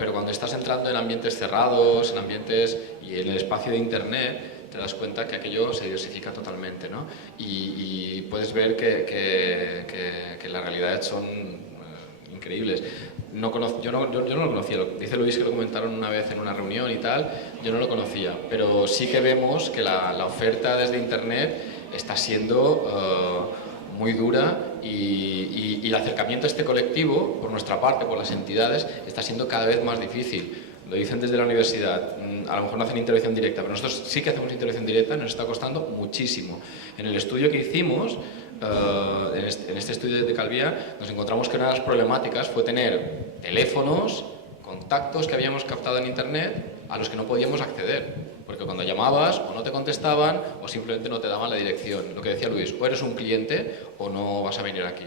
pero cuando estás entrando en ambientes cerrados, en ambientes y en el espacio de internet, te das cuenta que aquello se diversifica totalmente, ¿no? Y puedes ver que las realidades son increíbles. Yo no lo conocía, dice Luis que lo comentaron una vez en una reunión y tal, yo no lo conocía, pero sí que vemos que la oferta desde internet está siendo muy dura y el acercamiento a este colectivo, por nuestra parte, por las entidades, está siendo cada vez más difícil. Lo dicen desde la universidad, a lo mejor no hacen intervención directa, pero nosotros sí que hacemos intervención directa, nos está costando muchísimo. En el estudio que hicimos, en este estudio de Calviá, nos encontramos que una de las problemáticas fue tener teléfonos, contactos que habíamos captado en internet a los que no podíamos acceder, porque cuando llamabas o no te contestaban o simplemente no te daban la dirección. Lo que decía Luis, o eres un cliente o no vas a venir aquí.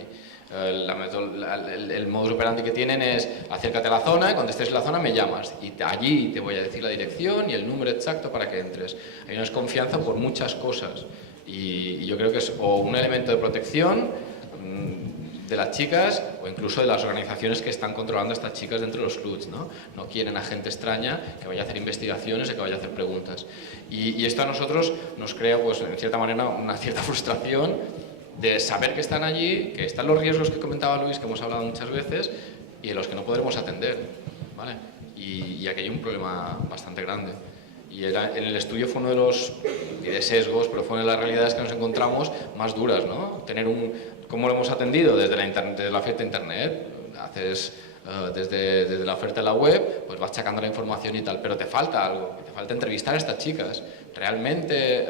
El modus operandi que tienen es acércate a la zona y cuando estés en la zona me llamas y allí te voy a decir la dirección y el número exacto para que entres. Hay una desconfianza por muchas cosas y yo creo que es o un elemento de protección de las chicas o incluso de las organizaciones que están controlando a estas chicas dentro de los clubs, ¿no? No quieren a gente extraña que vaya a hacer investigaciones o que vaya a hacer preguntas. Y esto a nosotros nos crea, pues, en cierta manera, una cierta frustración de saber que están allí, que están los riesgos que comentaba Luis, que hemos hablado muchas veces, y en los que no podremos atender, ¿vale? Y aquí hay un problema bastante grande. Y en el estudio fue uno de los de sesgos, pero fue una de las realidades que nos encontramos más duras, ¿no? ¿Cómo lo hemos atendido? Desde la oferta de internet, haces desde la oferta de la web, pues vas sacando la información y tal, pero te falta algo, te falta entrevistar a estas chicas. ¿Realmente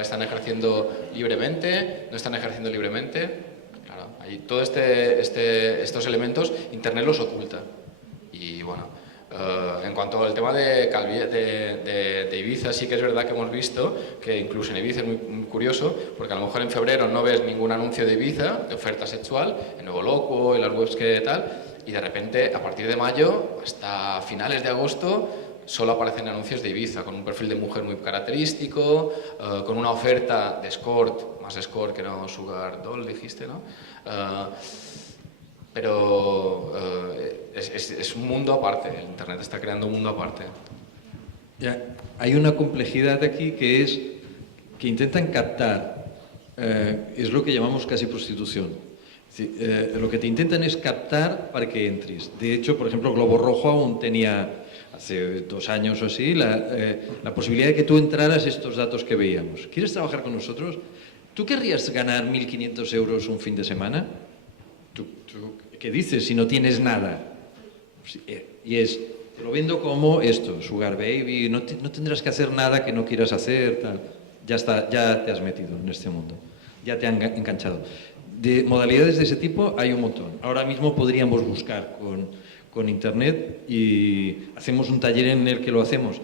están ejerciendo libremente? ¿No están ejerciendo libremente? Claro, ahí todos estos elementos internet los oculta. Y bueno, en cuanto al tema de Ibiza, sí que es verdad que hemos visto que incluso en Ibiza es muy curioso, porque a lo mejor en febrero no ves ningún anuncio de Ibiza, de oferta sexual, en Nuevo Loco y las webs que tal, y de repente a partir de mayo hasta finales de agosto solo aparecen anuncios de Ibiza, con un perfil de mujer muy característico, con una oferta de escort, más escort que no sugar doll, dijiste, ¿no? Pero es un mundo aparte, el internet está creando un mundo aparte. Ya, hay una complejidad aquí que es que intentan captar, es lo que llamamos casi prostitución. Lo que te intentan es captar para que entres. De hecho, por ejemplo, Globo Rojo aún tenía, hace 2 años o así, la posibilidad de que tú entraras estos datos que veíamos. ¿Quieres trabajar con nosotros? ¿Tú querrías ganar 1.500 euros un fin de semana? ¿Tú qué dices si no tienes nada? Y te lo vendo como esto, Sugar Baby, no tendrás que hacer nada que no quieras hacer, tal. Ya está, ya te has metido en este mundo, ya te han enganchado. De modalidades de ese tipo hay un montón. Ahora mismo podríamos buscar con internet y hacemos un taller en el que lo hacemos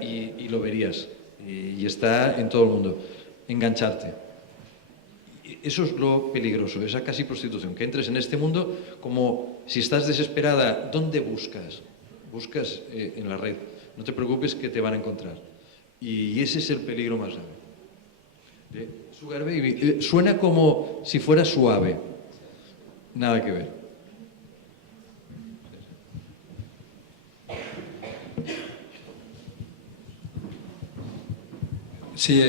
y lo verías. Y está en todo el mundo. Engancharte. Eso es lo peligroso, esa casi prostitución, que entres en este mundo como si estás desesperada, ¿dónde buscas? Buscas en la red. No te preocupes que te van a encontrar. Y ese es el peligro más grave. Sugar Baby suena como si fuera suave. Nada que ver. Sí,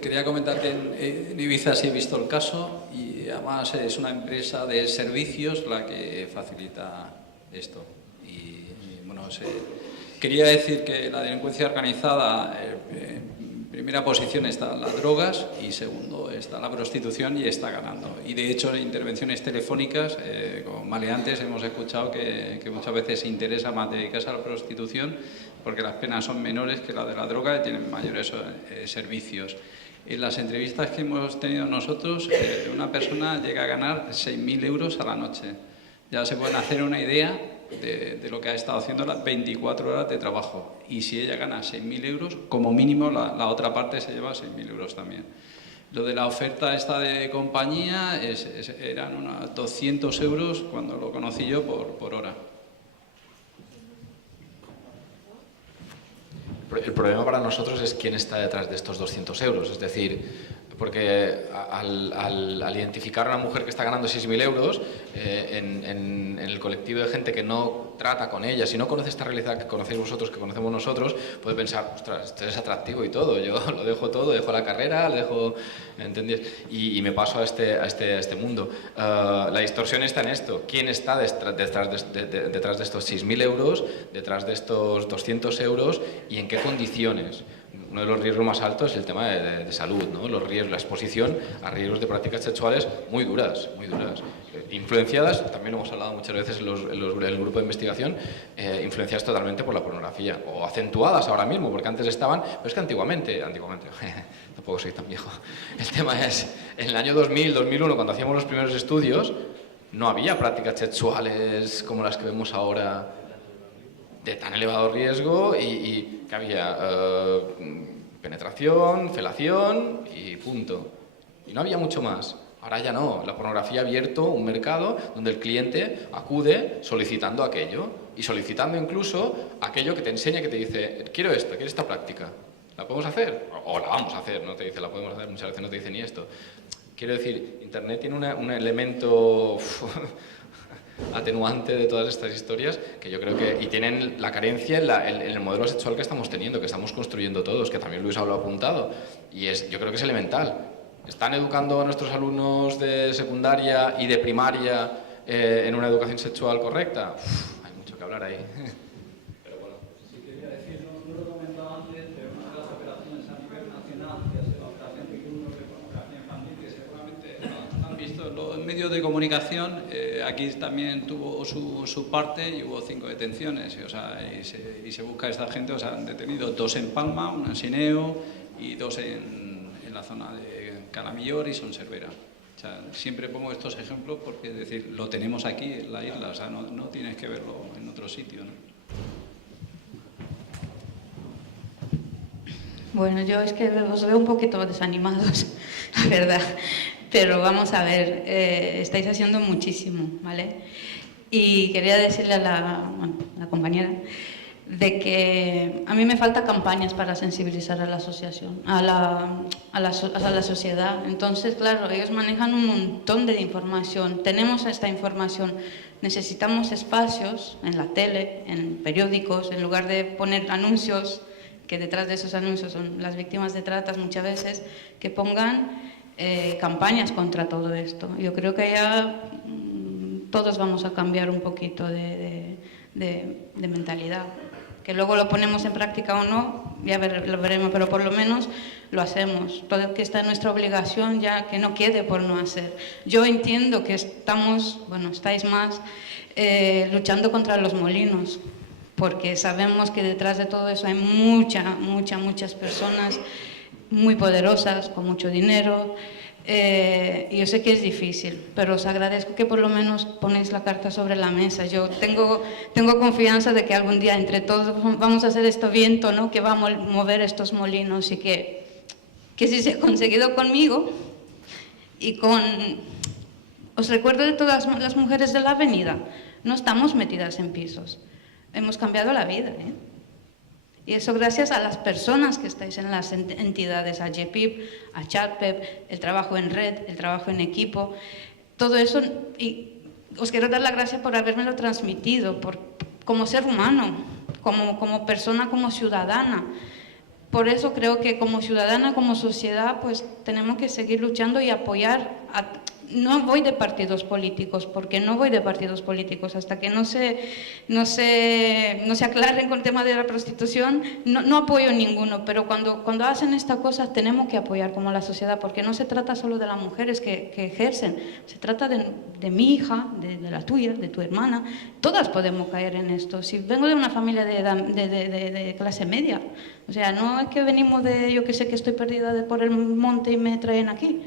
quería comentar que en Ibiza sí he visto el caso y además es una empresa de servicios la que facilita esto. Bueno, quería decir que la delincuencia organizada, en primera posición están las drogas y segundo está la prostitución y está ganando. Y de hecho en intervenciones telefónicas con maleantes hemos escuchado que muchas veces se interesa más dedicarse a la prostitución porque las penas son menores que las de la droga y tienen mayores servicios. En las entrevistas que hemos tenido nosotros, una persona llega a ganar 6.000 euros a la noche. Ya se pueden hacer una idea de lo que ha estado haciendo las 24 horas de trabajo. Y si ella gana 6.000 euros, como mínimo la otra parte se lleva 6.000 euros también. Lo de la oferta esta de compañía eran unos 200 euros cuando lo conocí yo por hora. El problema para nosotros es quién está detrás de estos 200 euros, es decir, porque al identificar a una mujer que está ganando 6.000 euros en el colectivo de gente que no trata con ella, si no conoce esta realidad que conocéis vosotros, que conocemos nosotros, puede pensar, ostras, esto es atractivo y todo, yo lo dejo todo, dejo la carrera, lo dejo, ¿entendés? Y me paso a este mundo. La distorsión está en esto, ¿quién está detrás de estos 6.000 euros, detrás de estos 200 euros y en qué condiciones? Uno de los riesgos más altos es el tema de salud, ¿no? Los riesgos, la exposición a riesgos de prácticas sexuales muy duras, influenciadas, también hemos hablado muchas veces en el grupo de investigación, influenciadas totalmente por la pornografía, o acentuadas ahora mismo, porque antes estaban, pero es que antiguamente, tampoco soy tan viejo, el tema es, en el año 2000, 2001, cuando hacíamos los primeros estudios, no había prácticas sexuales como las que vemos ahora, de tan elevado riesgo y que había penetración, felación y punto. Y no había mucho más. Ahora ya no. La pornografía ha abierto un mercado donde el cliente acude solicitando aquello y solicitando incluso aquello que te enseña, que te dice, quiero esta práctica. ¿La podemos hacer? O la vamos a hacer, no te dice la podemos hacer, muchas veces no te dice ni esto. Quiero decir, Internet tiene un elemento atenuante de todas estas historias que yo creo que, y tienen la carencia en el modelo sexual que estamos teniendo, que estamos construyendo todos, que también Luis lo ha apuntado, y yo creo que es elemental. ¿Están educando a nuestros alumnos de secundaria y de primaria en una educación sexual correcta? Hay mucho que hablar ahí. Pero bueno. Sí, quería decir, no lo he comentado antes, pero una de las operaciones a nivel nacional, que es la operación Picunos de pornografía infantil, que seguramente han visto en los medios de comunicación, aquí también tuvo su parte y hubo 5 detenciones, y se busca a esta gente, han detenido 2 en Palma, una en Sineo y 2 en la zona de Calamillor y Son Cervera. Siempre pongo estos ejemplos porque, es decir, lo tenemos aquí en la isla, no tienes que verlo en otro sitio, ¿no? Bueno, yo es que os veo un poquito desanimados, la verdad. Pero vamos a ver, estáis haciendo muchísimo, ¿vale? Y quería decirle a la compañera de que a mí me faltan campañas para sensibilizar a la asociación, a la sociedad. Entonces, claro, ellos manejan un montón de información. Tenemos esta información. Necesitamos espacios en la tele, en periódicos, en lugar de poner anuncios, que detrás de esos anuncios son las víctimas de tratas muchas veces, que pongan campañas contra todo esto. Yo creo que ya todos vamos a cambiar un poquito de mentalidad. Que luego lo ponemos en práctica o no, ya lo veremos, pero por lo menos lo hacemos. Todo que está en nuestra obligación ya que no quede por no hacer. Yo entiendo que estáis más luchando contra los molinos, porque sabemos que detrás de todo eso hay muchas personas muy poderosas, con mucho dinero. Yo sé que es difícil, pero os agradezco que por lo menos ponéis la carta sobre la mesa. Yo tengo confianza de que algún día entre todos vamos a hacer este viento, ¿no?, que va a mover estos molinos, y que si se ha conseguido conmigo, Y os recuerdo de todas las mujeres de la avenida, no estamos metidas en pisos, hemos cambiado la vida, ¿eh? Y eso gracias a las personas que estáis en las entidades, a JEPIP, a ChatPEP, el trabajo en red, el trabajo en equipo, todo eso. Y os quiero dar las gracias por habérmelo transmitido, como ser humano, como persona, como ciudadana. Por eso creo que como ciudadana, como sociedad, pues tenemos que seguir luchando y apoyar. No voy de partidos políticos, porque no voy de partidos políticos. Hasta que no se aclaren con el tema de la prostitución, no apoyo ninguno. Pero cuando hacen estas cosas tenemos que apoyar como la sociedad, porque no se trata solo de las mujeres que ejercen, se trata de mi hija, de la tuya, de tu hermana. Todas podemos caer en esto. Si vengo de una familia de clase media, o sea, no es que venimos de, yo que sé, que estoy perdida por el monte y me traen aquí.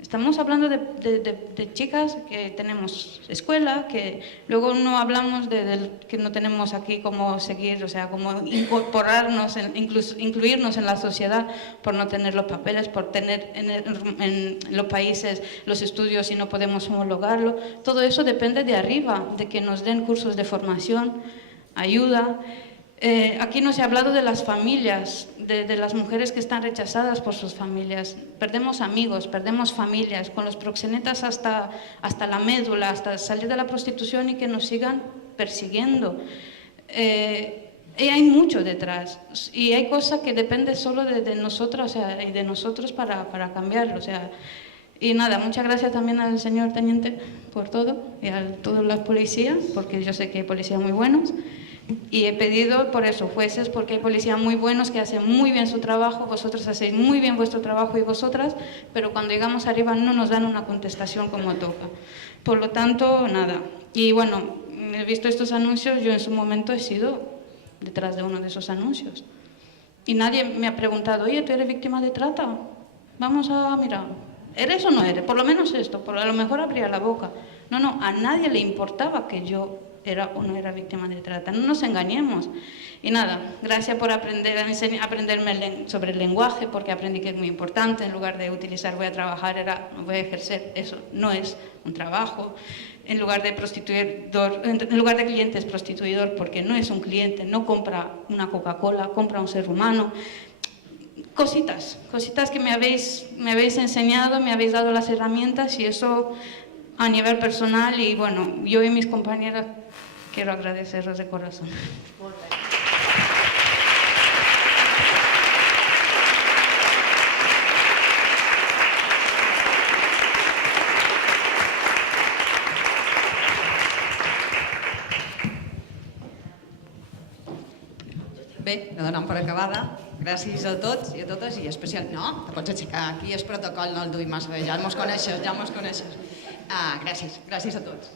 Estamos hablando de chicas que tenemos escuela, que luego no hablamos de que no tenemos aquí cómo seguir, o sea, cómo incorporarnos, incluirnos en la sociedad por no tener los papeles, por tener en los países los estudios y no podemos homologarlo. Todo eso depende de arriba, de que nos den cursos de formación, ayuda. Aquí no se ha hablado de las familias, de las mujeres que están rechazadas por sus familias. Perdemos amigos, perdemos familias, con los proxenetas hasta la médula, hasta salir de la prostitución y que nos sigan persiguiendo. Y hay mucho detrás, y hay cosas que dependen solo de nosotras, o sea, y de nosotros para cambiarlo. O sea, y nada, muchas gracias también al señor teniente por todo, y a todas las policías, porque yo sé que hay policías muy buenos. Y he pedido por eso, jueces, porque hay policías muy buenos que hacen muy bien su trabajo, vosotros hacéis muy bien vuestro trabajo y vosotras, pero cuando llegamos arriba no nos dan una contestación como toca. Por lo tanto, nada. Y bueno, he visto estos anuncios, yo en su momento he sido detrás de uno de esos anuncios. Y nadie me ha preguntado, oye, ¿tú eres víctima de trata? Vamos a mirar, ¿eres o no eres? Por lo menos esto, a lo mejor abría la boca. No, a nadie le importaba que yo era o no era víctima de trata, no nos engañemos. Y nada, gracias por aprenderme sobre el lenguaje, porque aprendí que es muy importante. En lugar de utilizar voy a trabajar, voy a ejercer. Eso no es un trabajo. En lugar de clientes, prostituidor, porque no es un cliente, no compra una Coca-Cola, compra un ser humano. Cositas que me habéis enseñado, me habéis dado las herramientas, y eso a nivel personal. Y bueno, yo y mis compañeras quiero agradeceros de corazón. Bé, la donem per acabada. Gràcies a tots i a totes, i especial... No, te pots aixecar, aquí és protocol, no el duim massa bé, ja mos coneixes. Gràcies a tots.